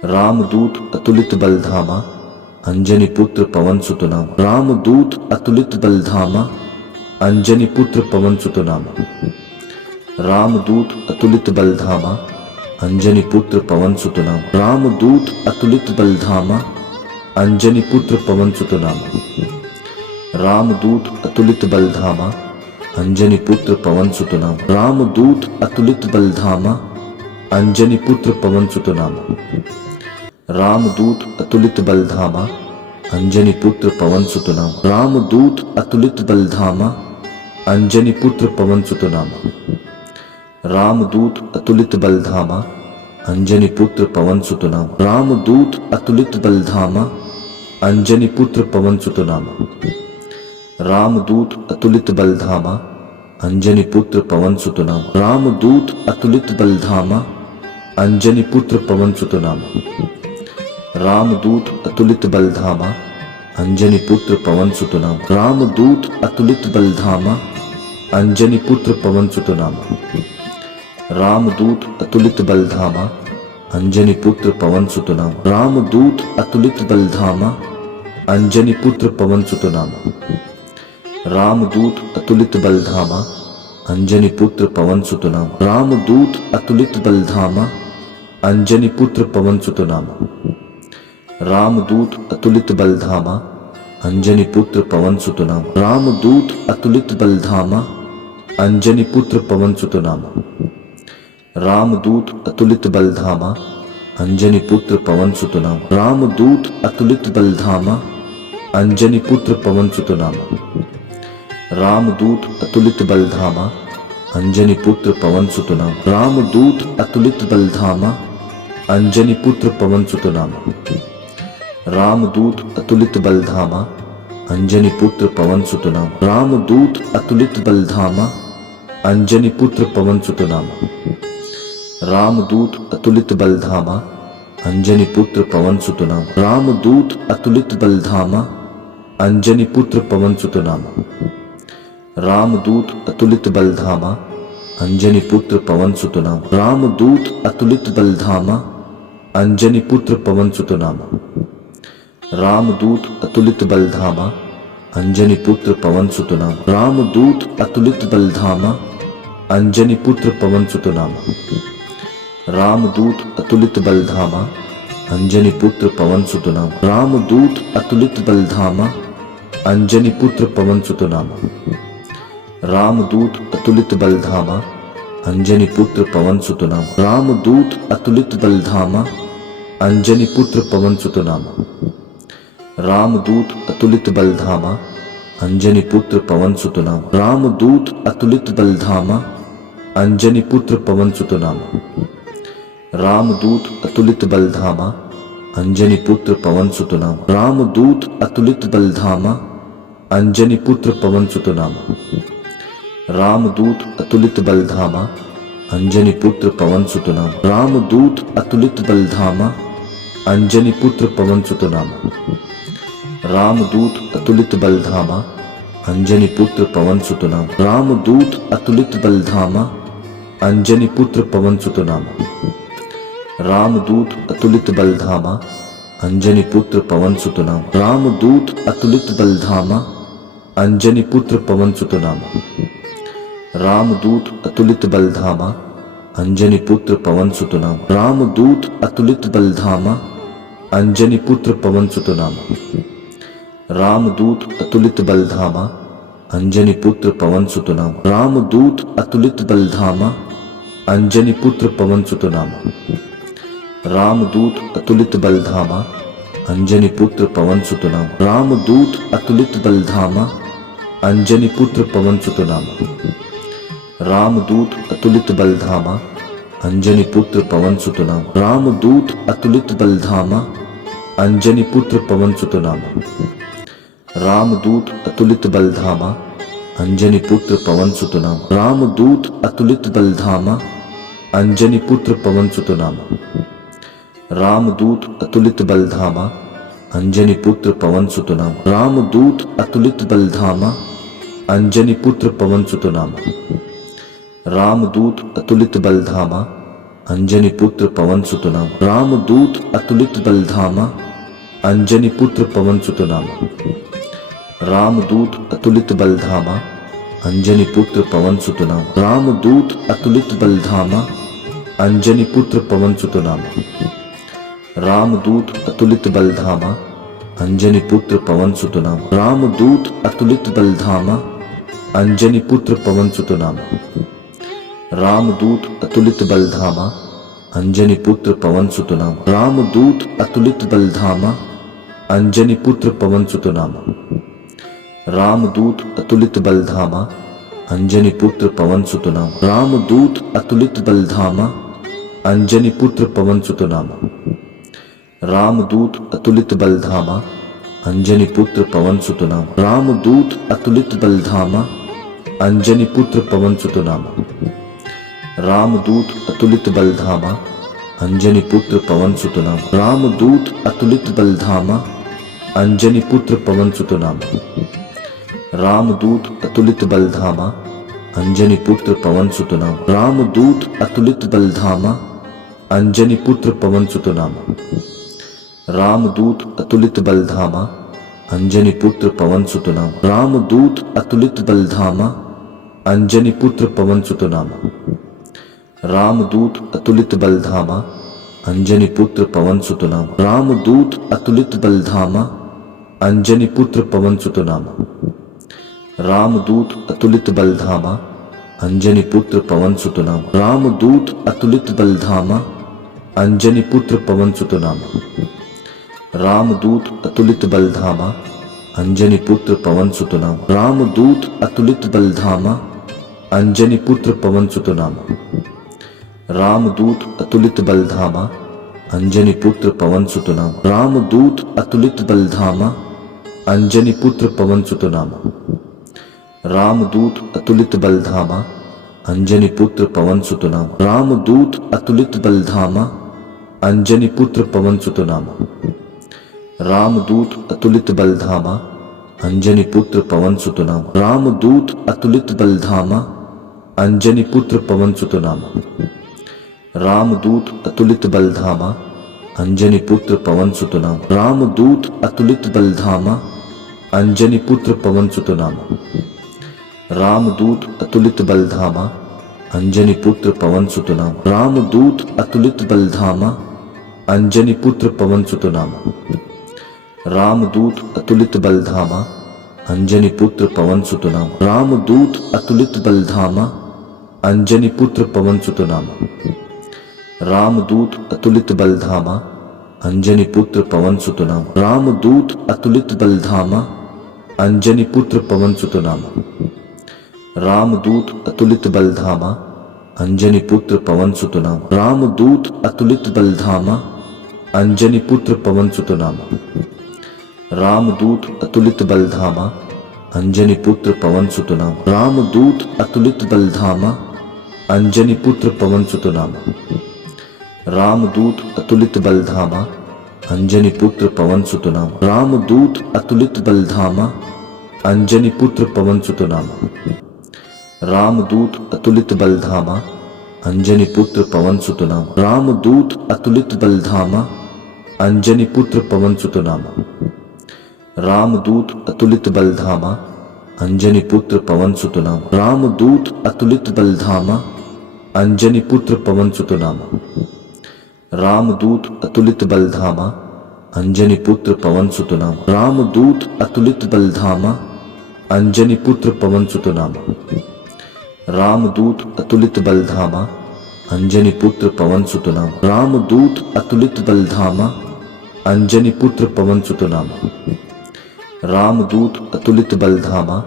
रामदूत अतुलित बलधामा, अंजनी पुत्र पवन सुत नाम। रामदूत अतुलित बलधामा, अंजनी पुत्र पवन सुत नाम। रामदूत अतुलित बलधामा, अंजनी पुत्र पवन सुत नाम। रामदूत अतुलित बलधामा, अंजनी पुत्र पवन सुत नाम। रामदूत अतुलित बलधामा, अंजनी पुत्र पवन सुत नाम। रामदूत अतुलित बलधामा, अंजनी पुत्र पवन सुत नाम। रामदूत अतुलित बलधामा, अंजनी पुत्र पवन सुत नाम। रामदूत अतुलित बलधामा, अंजनी पुत्र पवन सुत नाम। रामदूत अतुलित बलधामा, अंजनी पुत्र पवन सुत नाम। रामदूत अतुलित बलधामा, अंजनी पुत्र पवन सुत नाम। रामदूत अतुलित बलधामा, अंजनी पुत्र पवन सुत नाम। रामदूत अतुलित बलधामा, अंजनी पुत्र पवन सुत नाम। रामदूत अतुलित बलधामा, अंजनी पुत्र पवन सुत नाम। रामदूत अतुलित बलधामा, अंजनी पुत्र पवन सुत नाम। रामदूत अतुलित बलधामा, अंजनी पुत्र पवन सुत नाम। रामदूत अतुलित बलधामा, अंजनी पुत्र पवन सुत नाम। रामदूत अतुलित बलधामा, अंजनी पुत्र पवन सुत नाम। रामदूत अतुलित बलधामा, अंजनी पुत्र पवन सुत नाम। रामदूत अतुलित बलधामा, अंजनी पुत्र पवन सुत नाम। रामदूत अतुलित बलधामा, अंजनी पुत्र पवन सुत नाम। रामदूत अतुलित बलधामा, अंजनी पुत्र पवन सुत नाम। रामदूत अतुलित बलधामा, अंजनी पुत्र पवन सुत नाम। रामदूत अतुलित बलधामा, अंजनी पुत्र पवन सुत नाम। रामदूत अतुलित बलधामा, अंजनी पुत्र पवन सुत नाम। रामदूत अतुलित बलधामा, अंजनी पुत्र पवन सुत नाम। रामदूत अतुलित बलधामा, अंजनी पुत्र पवन सुत नाम। रामदूत अतुलित बलधामा, अंजनी पुत्र पवन सुत नाम। रामदूत अतुलित बलधामा, अंजनी पुत्र पवन सुत नाम। रामदूत अतुलित बलधामा, अंजनी पुत्र पवन सुत नाम। रामदूत अतुलित बलधामा, अंजनी पुत्र पवन सुत नाम। रामदूत अतुलित बलधामा, अंजनी पुत्र पवन सुत नाम। रामदूत अतुलित बलधामा, अंजनी पुत्र पवन सुत नाम। रामदूत अतुलित बलधामा, अंजनी पुत्र पवन सुत नाम। रामदूत अतुलित बलधामा, अंजनी पुत्र पवन सुत नाम। रामदूत अतुलित बलधामा, अंजनी पुत्र पवन सुत नाम। रामदूत अतुलित बलधामा, अंजनी पुत्र पवन सुत नाम। रामदूत अतुलित बलधामा, अंजनी पुत्र पवन सुत नाम। रामदूत अतुलित बलधामा, अंजनी पुत्र पवन सुत नाम। रामदूत अतुलित बलधामा, अंजनी पुत्र पवन सुत नाम। रामदूत अतुलित बलधामा, अंजनी पुत्र पवन सुत नाम। रामदूत अतुलित बलधामा, अंजनी पुत्र पवन सुत नाम। रामदूत अतुलित बलधामा, अंजनी पुत्र पवन सुत नाम। रामदूत अतुलित बलधामा, अंजनी पुत्र पवन सुत नाम। रामदूत अतुलित बलधामा, अंजनी पुत्र पवन सुत नाम। रामदूत अतुलित बलधामा, अंजनी पुत्र पवन सुत नाम। रामदूत अतुलित बलधामा, अंजनी पुत्र पवन सुत नाम। रामदूत अतुलित बलधामा, अंजनी पुत्र पवन सुत नाम। रामदूत अतुलित बलधामा, अंजनी पुत्र पवन सुत नाम। रामदूत अतुलित बलधामा, अंजनी पुत्र पवन सुत नाम। रामदूत अतुलित बलधामा, अंजनी पुत्र पवन सुत नाम। रामदूत अतुलित बलधामा, अंजनी पुत्र पवन सुत नाम। रामदूत अतुलित बलधामा, अंजनी पुत्र पवन सुत नाम। रामदूत अतुलित बलधामा, अंजनी पुत्र पवन सुत नाम। रामदूत अतुलित बलधामा, अंजनी पुत्र पवन सुत नाम। रामदूत अतुलित बलधामा, अंजनी पुत्र पवन सुत नाम। रामदूत अतुलित बलधामा, अंजनी पुत्र पवन सुत नाम। रामदूत अतुलित बलधामा, अंजनी पुत्र पवन सुत नाम। रामदूत अतुलित बलधामा, अंजनी पुत्र पवन सुत नाम। रामदूत अतुलित बलधामा, अंजनी पुत्र पवन सुत नाम। रामदूत अतुलित बलधामा, अंजनी पुत्र पवन सुत नाम। रामदूत अतुलित बलधामा, अंजनी पुत्र पवन सुत नाम। रामदूत अतुलित बलधामा, अंजनी पुत्र पवन सुत नाम। रामदूत अतुलित बलधामा, अंजनी पुत्र पवन सुत नाम। रामदूत अतुलित बलधामा, अंजनी पुत्र पवन सुत नाम। रामदूत अतुलित बलधामा अंजनी पुत्र पवन सुत नाम। रामदूत अतुलित बलधामा अंजनी पुत्र पवन सुत नाम। रामदूत अतुलित बलधामा अंजनी पुत्र पवन सुत नाम। रामदूत अतुलित बलधामा अंजनी पुत्र पवन सुत नाम। रामदूत अतुलित बलधामा अंजनी पुत्र पवन सुत नाम। रामदूत अतुलित बलधामा अंजनी पुत्र पवन सुत नाम। रामदूत अतुलित बलधामा अंजनी पुत्र पवन सुत नाम। रामदूत अतुलित बलधामा अंजनी पुत्र पवन सुत नाम। रामदूत अतुलित बलधामा अंजनी पुत्र पवन सुत नाम। रामदूत अतुलित बलधामा अंजनी पुत्र पवन सुत नाम। रामदूत अतुलित बलधामा अंजनी पुत्र पवन सुत नाम। रामदूत अतुलित बलधामा अंजनी पुत्र पवन सुत नाम। रामदूत अतुलित बलधामा अंजनी पुत्र पवन सुत नाम। रामदूत अतुलित बलधामा अंजनी पुत्र पवन सुत नाम। रामदूत अतुलित बलधामा अंजनी पुत्र पवन सुत नाम। रामदूत अतुलित बलधामा अंजनी पुत्र पवन सुत नाम। रामदूत अतुलित बलधामा अंजनी पुत्र पवन सुत नाम। रामदूत अतुलित बलधामा अंजनी पुत्र पवन सुत नाम। रामदूत अतुलित बलधामा अंजनी पुत्र पवन सुत नाम। रामदूत अतुलित बलधामा अंजनी पुत्र पवन सुत नाम। रामदूत अतुलित बलधामा अंजनी पुत्र पवन सुत नाम। रामदूत अतुलित बलधामा अंजनी पुत्र पवन सुत नाम। रामदूत अतुलित बलधामा अंजनी पुत्र पवन सुत नाम। रामदूत अतुलित बलधामा अंजनी पुत्र पवन सुत नाम। रामदूत अतुलित बलधामा अंजनी पुत्र पवन सुत नाम। रामदूत अतुलित बलधामा अंजनी पुत्र पवन सुत नाम। रामदूत अतुलित बलधामा अंजनी पुत्र पवन सुत नाम। रामदूत अतुलित बलधामा अंजनी पुत्र पवन सुत नाम। रामदूत अतुलित बलधामा अंजनी पुत्र पवन सुत नाम। रामदूत अतुलित बलधामा अंजनी पुत्र पवन सुत नाम। रामदूत अतुलित बलधामा अंजनी पुत्र पवन सुत नाम। रामदूत अतुलित बलधामा अंजनी पुत्र पवन सुत नाम। रामदूत अतुलित बलधामा अंजनी पुत्र पवन सुत नाम। रामदूत अतुलित बलधामा अंजनी पुत्र पवन सुत नाम। रामदूत अतुलित बलधामा अंजनी पुत्र पवन सुत नाम। रामदूत अतुलित बलधामा अंजनी पुत्र पवन सुत नाम। रामदूत अतुलित बलधामा अंजनी पुत्र पवन सुत नाम। रामदूत अतुलित बलधामा अंजनी पुत्र पवन सुत नाम। रामदूत अतुलित बलधामा अंजनी पुत्र पवन सुत नाम। रामदूत अतुलित बलधामा अंजनी पुत्र पवन सुत नाम। रामदूत अतुलित बलधामा अंजनी पुत्र पवन सुत नाम। रामदूत अतुलित बलधामा अंजनी पुत्र पवन सुत नाम। रामदूत अतुलित बलधामा अंजनी पुत्र पवन सुत नाम। रामदूत अतुलित बलधामा अंजनी पुत्र पवन सुत नाम। रामदूत अतुलित बलधामा अंजनी पुत्र पवन सुत नाम। रामदूत अतुलित बलधामा अंजनी पुत्र पवन सुत नाम। रामदूत अतुलित बलधामा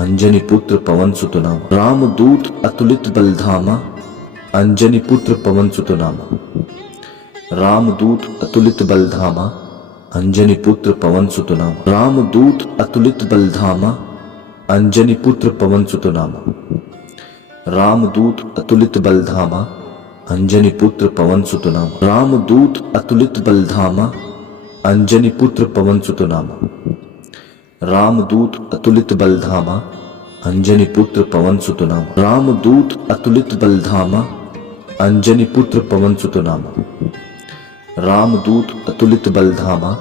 अंजनी पुत्र पवन सुत नाम। रामदूत अतुलित बलधामा अंजनी पुत्र पवन सुत नाम। रामदूत अतुलित बलधामा अंजनी पुत्र पवन सुत नाम। रामदूत अतुलित बलधामा अंजनी पुत्र पवन सुत नाम। रामदूत अतुलित बलधामा अंजनी पुत्र पवन सुत नाम। रामदूत अतुलित बलधामा अंजनी पुत्र पवन सुत नाम। रामदूत अतुलित बलधामा अंजनी पुत्र पवन सुत नाम। रामदूत अतुलित बलधामा अंजनी पुत्र पवन सुत नाम। रामदूत अतुलित बलधामा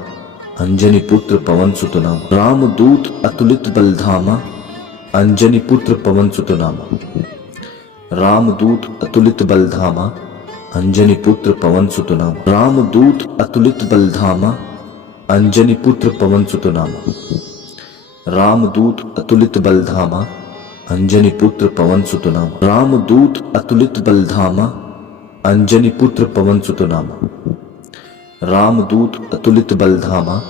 अंजनी पुत्र पवन सुत नाम। रामदूत अतुलित बलधामा अंजनी पुत्र पवन सुत नाम। रामदूत अतुलित बलधामा अंजनी पुत्र पवन सुत नाम। रामदूत अतुलित बलधामा अंजनी पुत्र पवन सुत नाम। रामदूत अतुलित बलधामा अंजनी पुत्र पवन सुत नाम। रामदूत अतुलित बलधामा, अंजनी पुत्र पवन सुत नाम। रामदूत अतुलित बलधामा,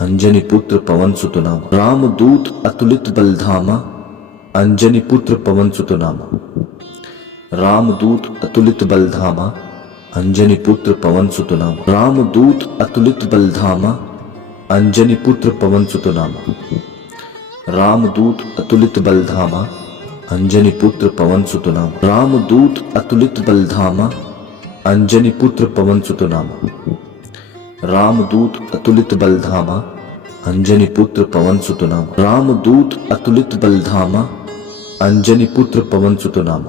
अंजनी पुत्र पवन सुत नाम। रामदूत अतुलित बलधामा, अंजनी पुत्र पवन सुत नाम। रामदूत अतुलित बलधामा, अंजनी पुत्र पवन सुत नाम। रामदूत अतुलित बलधामा, अंजनी पुत्र पवन सुत नाम। रामदूत अतुलित बलधामा, अंजनी पुत्र पवन सुत नाम। रामदूत अतुलित बलधामा, अंजनी पुत्र पवन सुत नाम। रामदूत अतुलित बलधामा, अंजनी पुत्र पवन सुत नाम। रामदूत अतुलित बलधामा, अंजनी पुत्र पवन सुत नाम।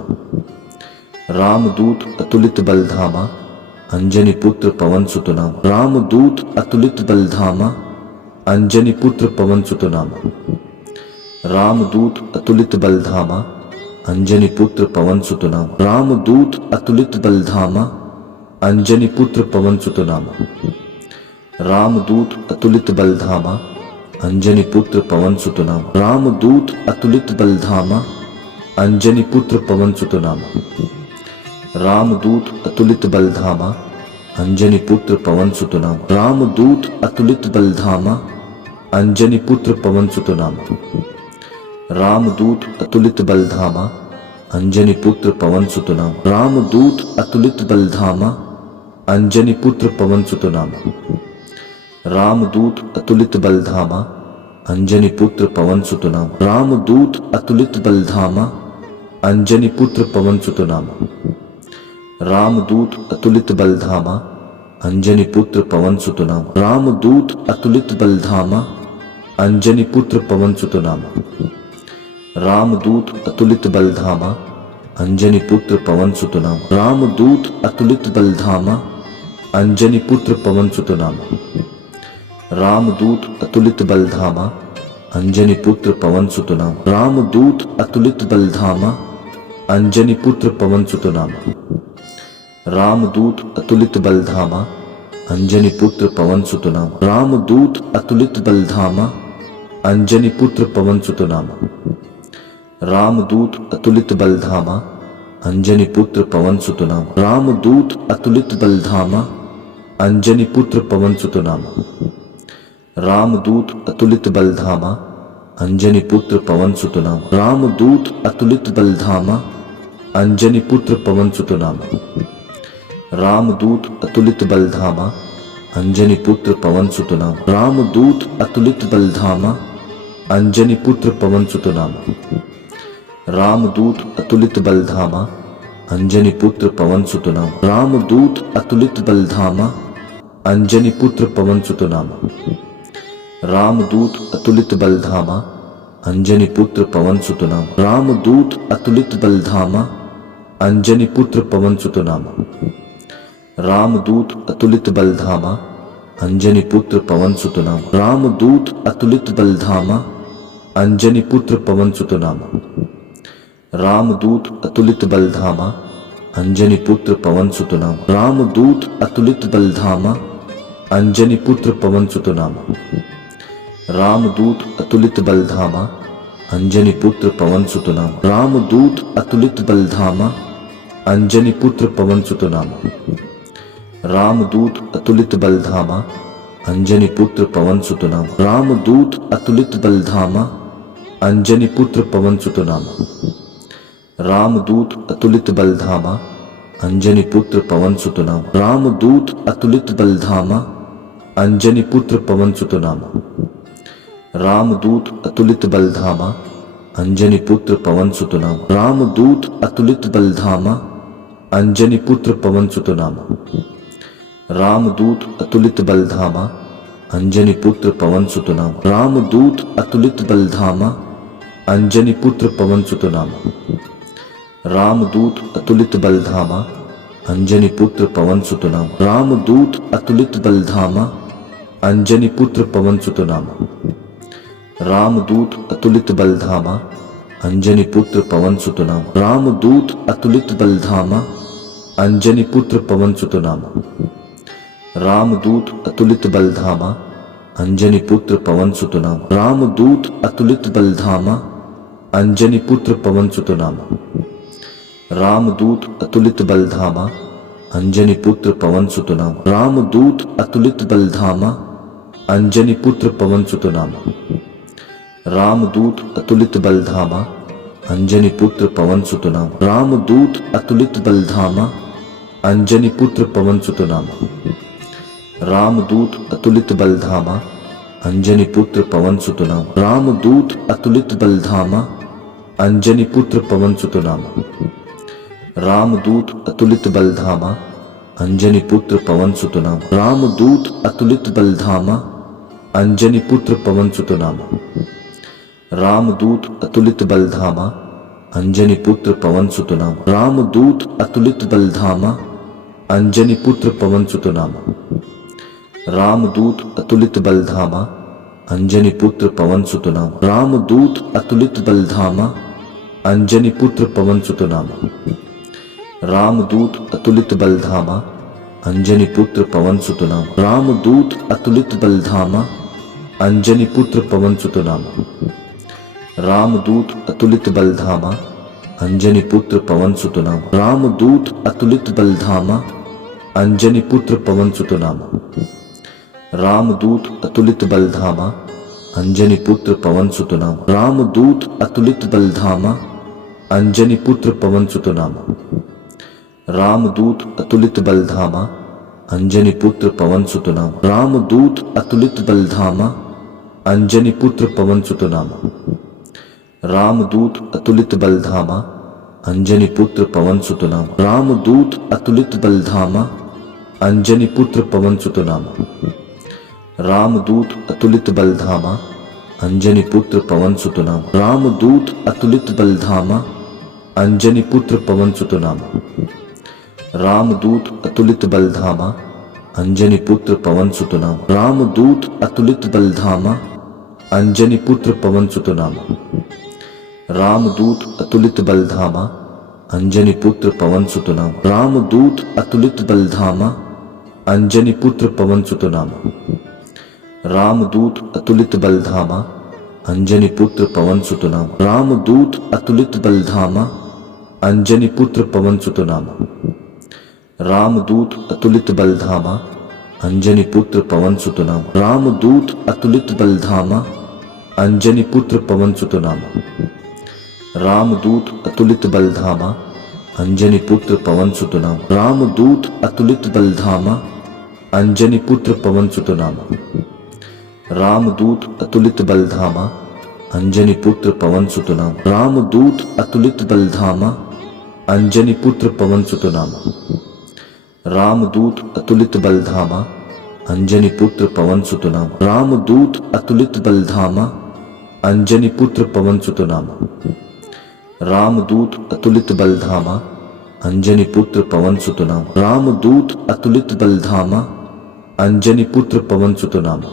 रामदूत अतुलित बलधामा, अंजनी पुत्र पवन सुत नाम। रामदूत अतुलित बलधामा, अंजनी पुत्र पवन सुत नाम। रामदूत अतुलित बलधामा, अंजनी पुत्र पवन सुत नाम। रामदूत अतुलित बलधामा, अंजनी पुत्र पवन सुत नाम। रामदूत अतुलित बलधामा, अंजनी पुत्र पवन सुत नाम। रामदूत अतुलित बलधामा, अंजनी पुत्र पवन सुत नाम। रामदूत अतुलित बलधामा, अंजनी पुत्र पवन सुत नाम। रामदूत अतुलित बलधामा, अंजनी पुत्र पवन सुत नाम। रामदूत अतुलित बलधामा, अंजनी पुत्र पवन सुत नाम। रामदूत अतुलित बलधामा, अंजनी पुत्र पवन सुत नाम। रामदूत अतुलित बलधामा, अंजनी पुत्र पवन सुत नाम। रामदूत अतुलित बलधामा, अंजनी पुत्र पवन सुत नाम। रामदूत अतुलित बलधामा, अंजनी पुत्र पवन सुत नाम। रामदूत अतुलित बलधामा, अंजनी पुत्र पवन सुत नाम। रामदूत अतुलित बलधामा, अंजनी पुत्र पवन सुत नाम। रामदूत अतुलित बलधामा, अंजनी पुत्र पवन सुत नाम। रामदूत अतुलित बलधामा, अंजनी पुत्र पवन सुत नाम। रामदूत अतुलित बलधामा, अंजनी पुत्र पवन सुत नाम। रामदूत अतुलित बलधामा, अंजनी पुत्र पवन सुत नाम। रामदूत अतुलित बलधामा, अंजनी पुत्र पवन सुत नाम। रामदूत अतुलित बलधामा, अंजनी पुत्र पवन सुत नाम। रामदूत अतुलित बलधामा, अंजनी पुत्र पवन सुत नाम। रामदूत अतुलित बलधामा, अंजनी पुत्र पवन सुत नाम। रामदूत अतुलित बलधामा, अंजनी पुत्र पवन सुत नाम। रामदूत अतुलित बलधामा, अंजनी पुत्र पवन सुत नाम। रामदूत अतुलित बलधामा, अंजनी पुत्र पवन सुत नाम। रामदूत अतुलित बलधामा, अंजनी पुत्र पवन सुत नाम। रामदूत अतुलित बलधामा, अंजनी पुत्र पवन सुत नाम। रामदूत अतुलित बलधामा, अंजनी पुत्र पवन सुत नाम। रामदूत अतुलित बलधामा, अंजनी पुत्र पवन सुत नाम। रामदूत अतुलित बलधामा, अंजनी पुत्र पवन सुत नाम। रामदूत अतुलित बलधामा, अंजनी पुत्र पवन सुत नाम। रामदूत अतुलित बलधामा, अंजनी पुत्र पवन सुत नाम। रामदूत अतुलित बलधामा, अंजनी पुत्र पवन सुत नाम। रामदूत अतुलित बलधामा, अंजनी पुत्र पवन सुत नाम। रामदूत अतुलित बलधामा, अंजनी पुत्र पवन सुत नाम। रामदूत अतुलित बलधामा, अंजनी पुत्र पवन सुत नाम। रामदूत अतुलित बलधामा, अंजनी पुत्र पवन सुत नाम। रामदूत अतुलित बलधामा, अंजनी पुत्र पवन सुत नाम। रामदूत अतुलित बलधामा, अंजनी पुत्र पवन सुत नाम। रामदूत अतुलित बलधामा, अंजनी पुत्र पवन सुत नाम। रामदूत अतुलित बलधामा, अंजनी पुत्र पवन सुत नाम। रामदूत अतुलित बलधामा, अंजनी पुत्र पवन सुत नाम। रामदूत अतुलित बलधामा, अंजनी पुत्र पवन सुत नाम। रामदूत अतुलित बलधामा, अंजनी पुत्र पवन सुत नाम। रामदूत अतुलित बलधामा, अंजनी पुत्र पवन सुत नाम। रामदूत अतुलित बलधामा, अंजनी पुत्र पवन सुत नाम। रामदूत अतुलित बलधामा, अंजनी पुत्र पवन सुत नाम। रामदूत अतुलित बलधामा, अंजनी पुत्र पवन सुत नाम। रामदूत अतुलित बलधामा, अंजनी पुत्र पवन सुत नामा। रामदूत अतुलित बलधामा, अंजनी पुत्र पवन सुत नामा। रामदूत अतुलित बलधामा, अंजनी पुत्र पवन सुत नामा। रामदूत अतुलित बलधामा, अंजनी पुत्र पवन सुत नामा। रामदूत अतुलित बलधामा, अंजनी पुत्र पवन सुत नामा। रामदूत अतुलित बलधामा, अंजनी पुत्र पवन सुत नामा। रामदूत अतुलित बलधामा, अंजनी पुत्र पवन सुत नामा। रामदूत अतुलित बलधामा, अंजनी पुत्र पवन सुत नामा। रामदूत अतुलित बलधामा, अंजनी पुत्र पवन सुत नामा। रामदूत अतुलित बलधामा, अंजनी पुत्र पवन सुत नामा। रामदूत अतुलित बलधामा, अंजनी पुत्र पवन सुत नामा। रामदूत अतुलित बलधामा, अंजनी पुत्र पवन सुत नामा। रामदूत अतुलित बलधामा, अंजनी पुत्र पवन सुत नामा। रामदूत अतुलित बलधामा, अंजनी पुत्र पवन सुत नामा। रामदूत अतुलित बलधामा, अंजनी पुत्र पवन सुत नामा। रामदूत अतुलित बलधामा, अंजनी पुत्र पवन सुत नामा। रामदूत अतुलित बलधामा, अंजनी पुत्र पवन सुत नामा। रामदूत अतुलित बलधामा, अंजनी पुत्र पवन सुत नामा। रामदूत अतुलित बलधामा, अंजनी पुत्र पवन सुत नामा। रामदूत अतुलित बलधामा, अंजनी पुत्र पवन सुत नामा। रामदूत अतुलित बलधामा, अंजनी पुत्र पवन सुत नामा। रामदूत अतुलित बलधामा, अंजनी पुत्र पवन सुत नामा। रामदूत अतुलित बलधामा, अंजनी पुत्र पवन सुत नामा। रामदूत अतुलित बलधामा, अंजनी पुत्र पवन सुत नामा। रामदूत अतुलित बलधामा, अंजनी पुत्र पवन सुत नामा। रामदूत अतुलित बलधामा, अंजनी पुत्र पवन सुत नामा। रामदूत अतुलित बलधामा, अंजनी पुत्र पवन सुत नामा। रामदूत अतुलित बलधामा, अंजनी पुत्र पवन सुत नामा। रामदूत अतुलित बलधामा, अंजनी पुत्र पवन सुत नामा। रामदूत अतुलित बलधामा, अंजनी पुत्र पवन सुत नामा। रामदूत अतुलित बलधामा, अंजनी पुत्र पवन सुत नामा। रामदूत अतुलित बलधामा, अंजनी पुत्र पवन सुत नामा। रामदूत अतुलित बलधामा, अंजनी पुत्र पवन सुत नामा। रामदूत अतुलित बलधामा, अंजनी पुत्र पवन सुत नामा। रामदूत अतुलित बलधामा, अंजनी पुत्र पवन सुत नामा। रामदूत अतुलित बलधामा, अंजनी पुत्र पवन सुत नामा। रामदूत अतुलित बलधामा, अंजनी पुत्र पवन सुत नामा। रामदूत अतुलित बलधामा, अंजनी पुत्र पवन सुत नामा। रामदूत अतुलित बलधामा, अंजनी पुत्र पवन सुत नामा। रामदूत अतुलित बलधामा, अंजनी पुत्र पवन सुत नामा। रामदूत अतुलित बलधामा, अंजनी पुत्र पवन सुत नामा। रामदूत अतुलित बलधामा, अंजनी पुत्र पवन सुत नामा।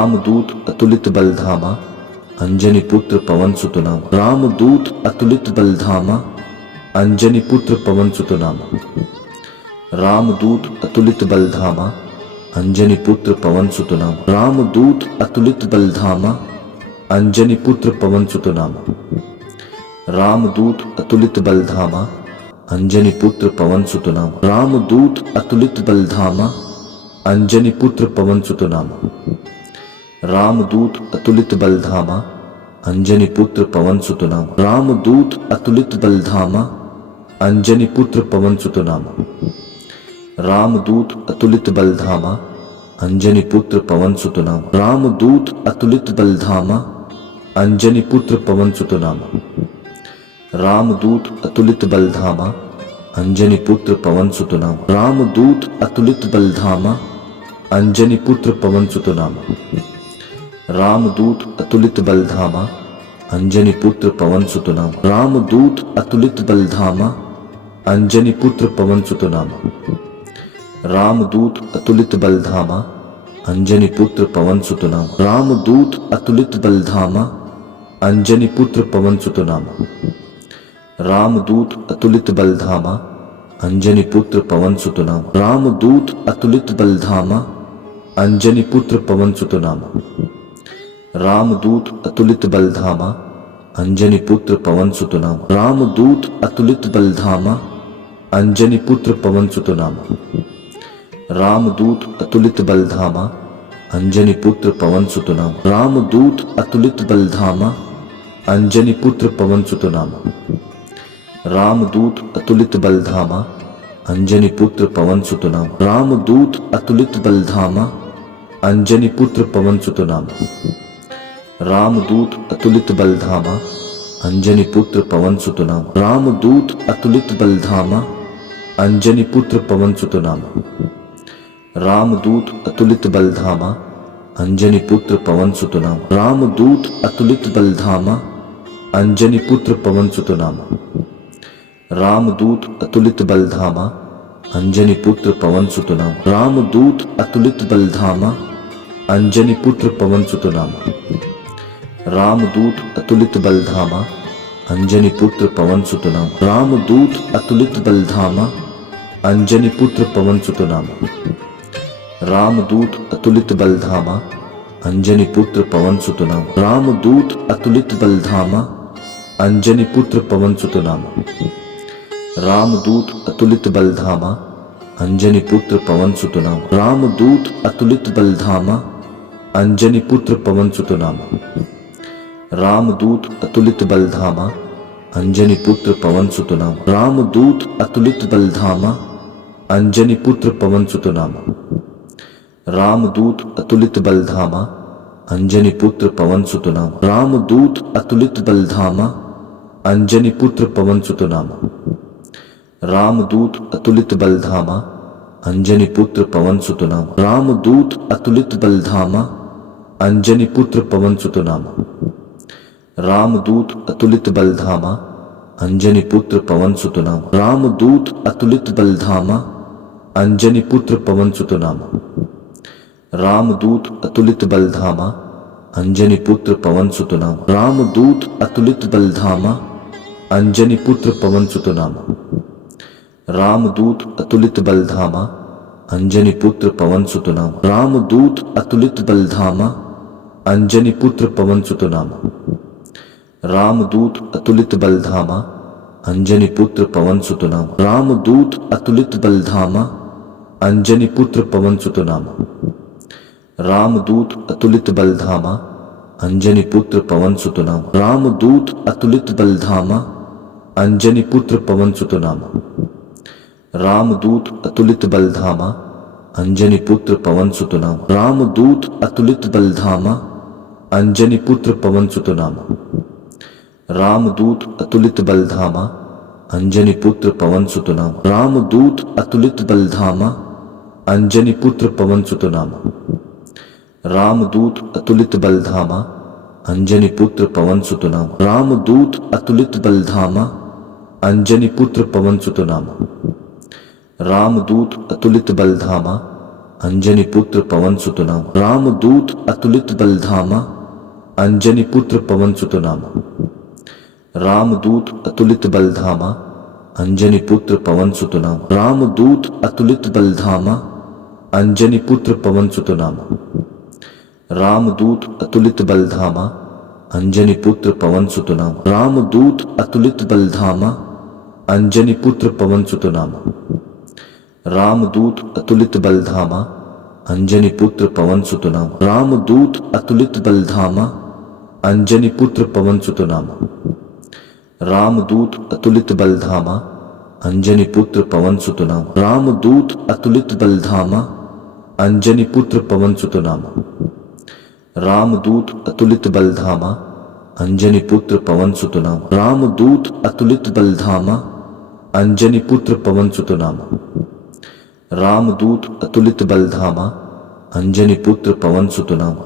रामदूत अतुलित बलधामा, अंजनी पुत्र पवन सुत नामा। रामदूत अतुलित बलधामा, अंजनी पुत्र पवन सुत नामा। रामदूत अतुलित बलधामा, अंजनी पुत्र पवन सुत नामा। रामदूत अतुलित बलधामा, अंजनी पुत्र पवन सुत नामा। रामदूत अतुलित बलधामा, अंजनी पुत्र पवन सुत नामा। रामदूत अतुलित बलधामा, अंजनी पुत्र पवन सुत नामा। रामदूत अतुलित बलधामा, अंजनी पुत्र पवन सुत नामा। रामदूत अतुलित बलधामा, अंजनी पुत्र पवन सुत नामा। रामदूत अतुलित बलधामा, अंजनी पुत्र पवन सुत नामा। रामदूत अतुलित बलधामा, अंजनी पुत्र पवन सुत नामा। रामदूत अतुलित बलधामा, अंजनी पुत्र पवन सुत नामा। रामदूत अतुलित बलधामा, अंजनी पुत्र पवन सुत नामा। रामदूत अतुलित बलधामा, अंजनी पुत्र पवन सुत नामा। रामदूत अतुलित बलधामा, अंजनी पुत्र पवन सुत नामा। रामदूत अतुलित बलधामा, अंजनी पुत्र पवन सुत नामा। रामदूत अतुलित बलधामा, अंजनी पुत्र पवन सुत नामा। रामदूत अतुलित बलधामा, अंजनी पुत्र पवन सुत नामा। रामदूत अतुलित बलधामा, अंजनी पुत्र पवन सुत नाम। रामदूत अतुलित बलधामा, अंजनी पुत्र पवन सुत नाम। रामदूत अतुलित बलधामा, अंजनी पुत्र पवन सुत नाम। रामदूत अतुलित बलधामा, अंजनी पुत्र पवन सुत नाम। रामदूत अतुलित बलधामा, अंजनी पुत्र पवन सुत नाम। रामदूत अतुलित बलधामा, अंजनी पुत्र पवन सुत नाम। रामदूत अतुलित बलधामा, अंजनी पुत्र पवन सुत नाम। रामदूत अतुलित बलधामा, अंजनी पुत्र पवन सुत नाम। रामदूत अतुलित बलधामा, अंजनी पुत्र पवन सुत नाम। रामदूत अतुलित बलधामा, अंजनी पुत्र पवन सुत नाम। रामदूत अतुलित बलधामा, अंजनी पुत्र पवन सुत नाम। रामदूत अतुलित बलधामा, अंजनी पुत्र पवन सुत नाम। रामदूत अतुलित बलधामा, अंजनी पुत्र पवन सुत नाम। रामदूत अतुलित बलधामा, अंजनी पुत्र पवन सुत नाम। रामदूत अतुलित बलधामा, अंजनी पुत्र पवन सुत नाम। रामदूत अतुलित बलधामा, अंजनी पुत्र पवन सुत नाम। रामदूत अतुलित बलधामा, अंजनी पुत्र पवन सुत नाम। रामदूत अतुलित बलधामा, अंजनी पुत्र पवन सुत नाम। रामदूत अतुलित बलधामा, अंजनी पुत्र पवन सुत नाम। रामदूत अतुलित बलधामा, अंजनी पुत्र पवन सुत नाम। रामदूत अतुलित बलधामा, अंजनी पुत्र पवन सुत नाम। रामदूत अतुलित बलधामा, अंजनी पुत्र पवन सुत नाम। रामदूत अतुलित बलधामा, अंजनी पुत्र पवन सुत नाम। रामदूत अतुलित बलधामा, अंजनी पुत्र पवन सुत नाम। रामदूत अतुलित बलधामा, अंजनी पुत्र पवन सुत नाम। रामदूत अतुलित बलधामा, अंजनी पुत्र पवन सुत नाम। रामदूत अतुलित बलधामा, अंजनी पुत्र पवन सुत नाम। रामदूत अतुलित बलधामा, अंजनी पुत्र पवन सुत नाम। रामदूत अतुलित बलधामा, अंजनी पुत्र पवन सुत नाम। रामदूत अतुलित बलधामा, अंजनी पुत्र पवन सुत नाम। रामदूत अतुलित बलधामा, अंजनी पुत्र पवन सुत नाम। रामदूत अतुलित बलधामा, अंजनी पुत्र पवन सुत नाम। रामदूत अतुलित बलधामा, अंजनी पुत्र पवन सुत नाम। रामदूत अतुलित बलधामा, अंजनी पुत्र पवन सुत नाम। रामदूत अतुलित बलधामा, अंजनी पुत्र पवन सुत नाम। रामदूत अतुलित बलधामा, अंजनी पुत्र पवन सुत नाम। रामदूत अतुलित बलधामा, अंजनी पुत्र पवन सुत नाम। रामदूत अतुलित बलधामा, अंजनी पुत्र पवन सुत नाम। रामदूत अतुलित बलधामा, अंजनी पुत्र पवन सुत नाम। रामदूत अतुलित बलधामा, अंजनी पुत्र पवन सुत नाम। रामदूत अतुलित बलधामा, अंजनी पुत्र पवन सुत नाम। रामदूत अतुलित बलधामा, अंजनी पुत्र पवन सुत नाम। रामदूत अतुलित बलधामा, अंजनी पुत्र पवन सुत नाम। रामदूत अतुलित बलधामा, अंजनी पुत्र पवन सुत नाम। रामदूत अतुलित बलधामा, अंजनी पुत्र पवन सुत नाम। रामदूत अतुलित बलधामा, अंजनी पुत्र पवन सुत नाम। रामदूत अतुलित बलधामा, अंजनी पुत्र पवन सुत नाम। रामदूत अतुलित बलधामा, अंजनी पुत्र पवन सुत नाम। रामदूत अतुलित बलधामा, अंजनी पुत्र पवन सुत नाम। रामदूत अतुलित बलधामा, अंजनी पुत्र पवन सुत नाम। रामदूत अतुलित बलधामा, अंजनी पुत्र पवन सुत नाम। रामदूत अतुलित बलधामा, अंजनी पुत्र पवन सुत नाम। रामदूत अतुलित बलधामा, अंजनी पुत्र पवन सुत नाम।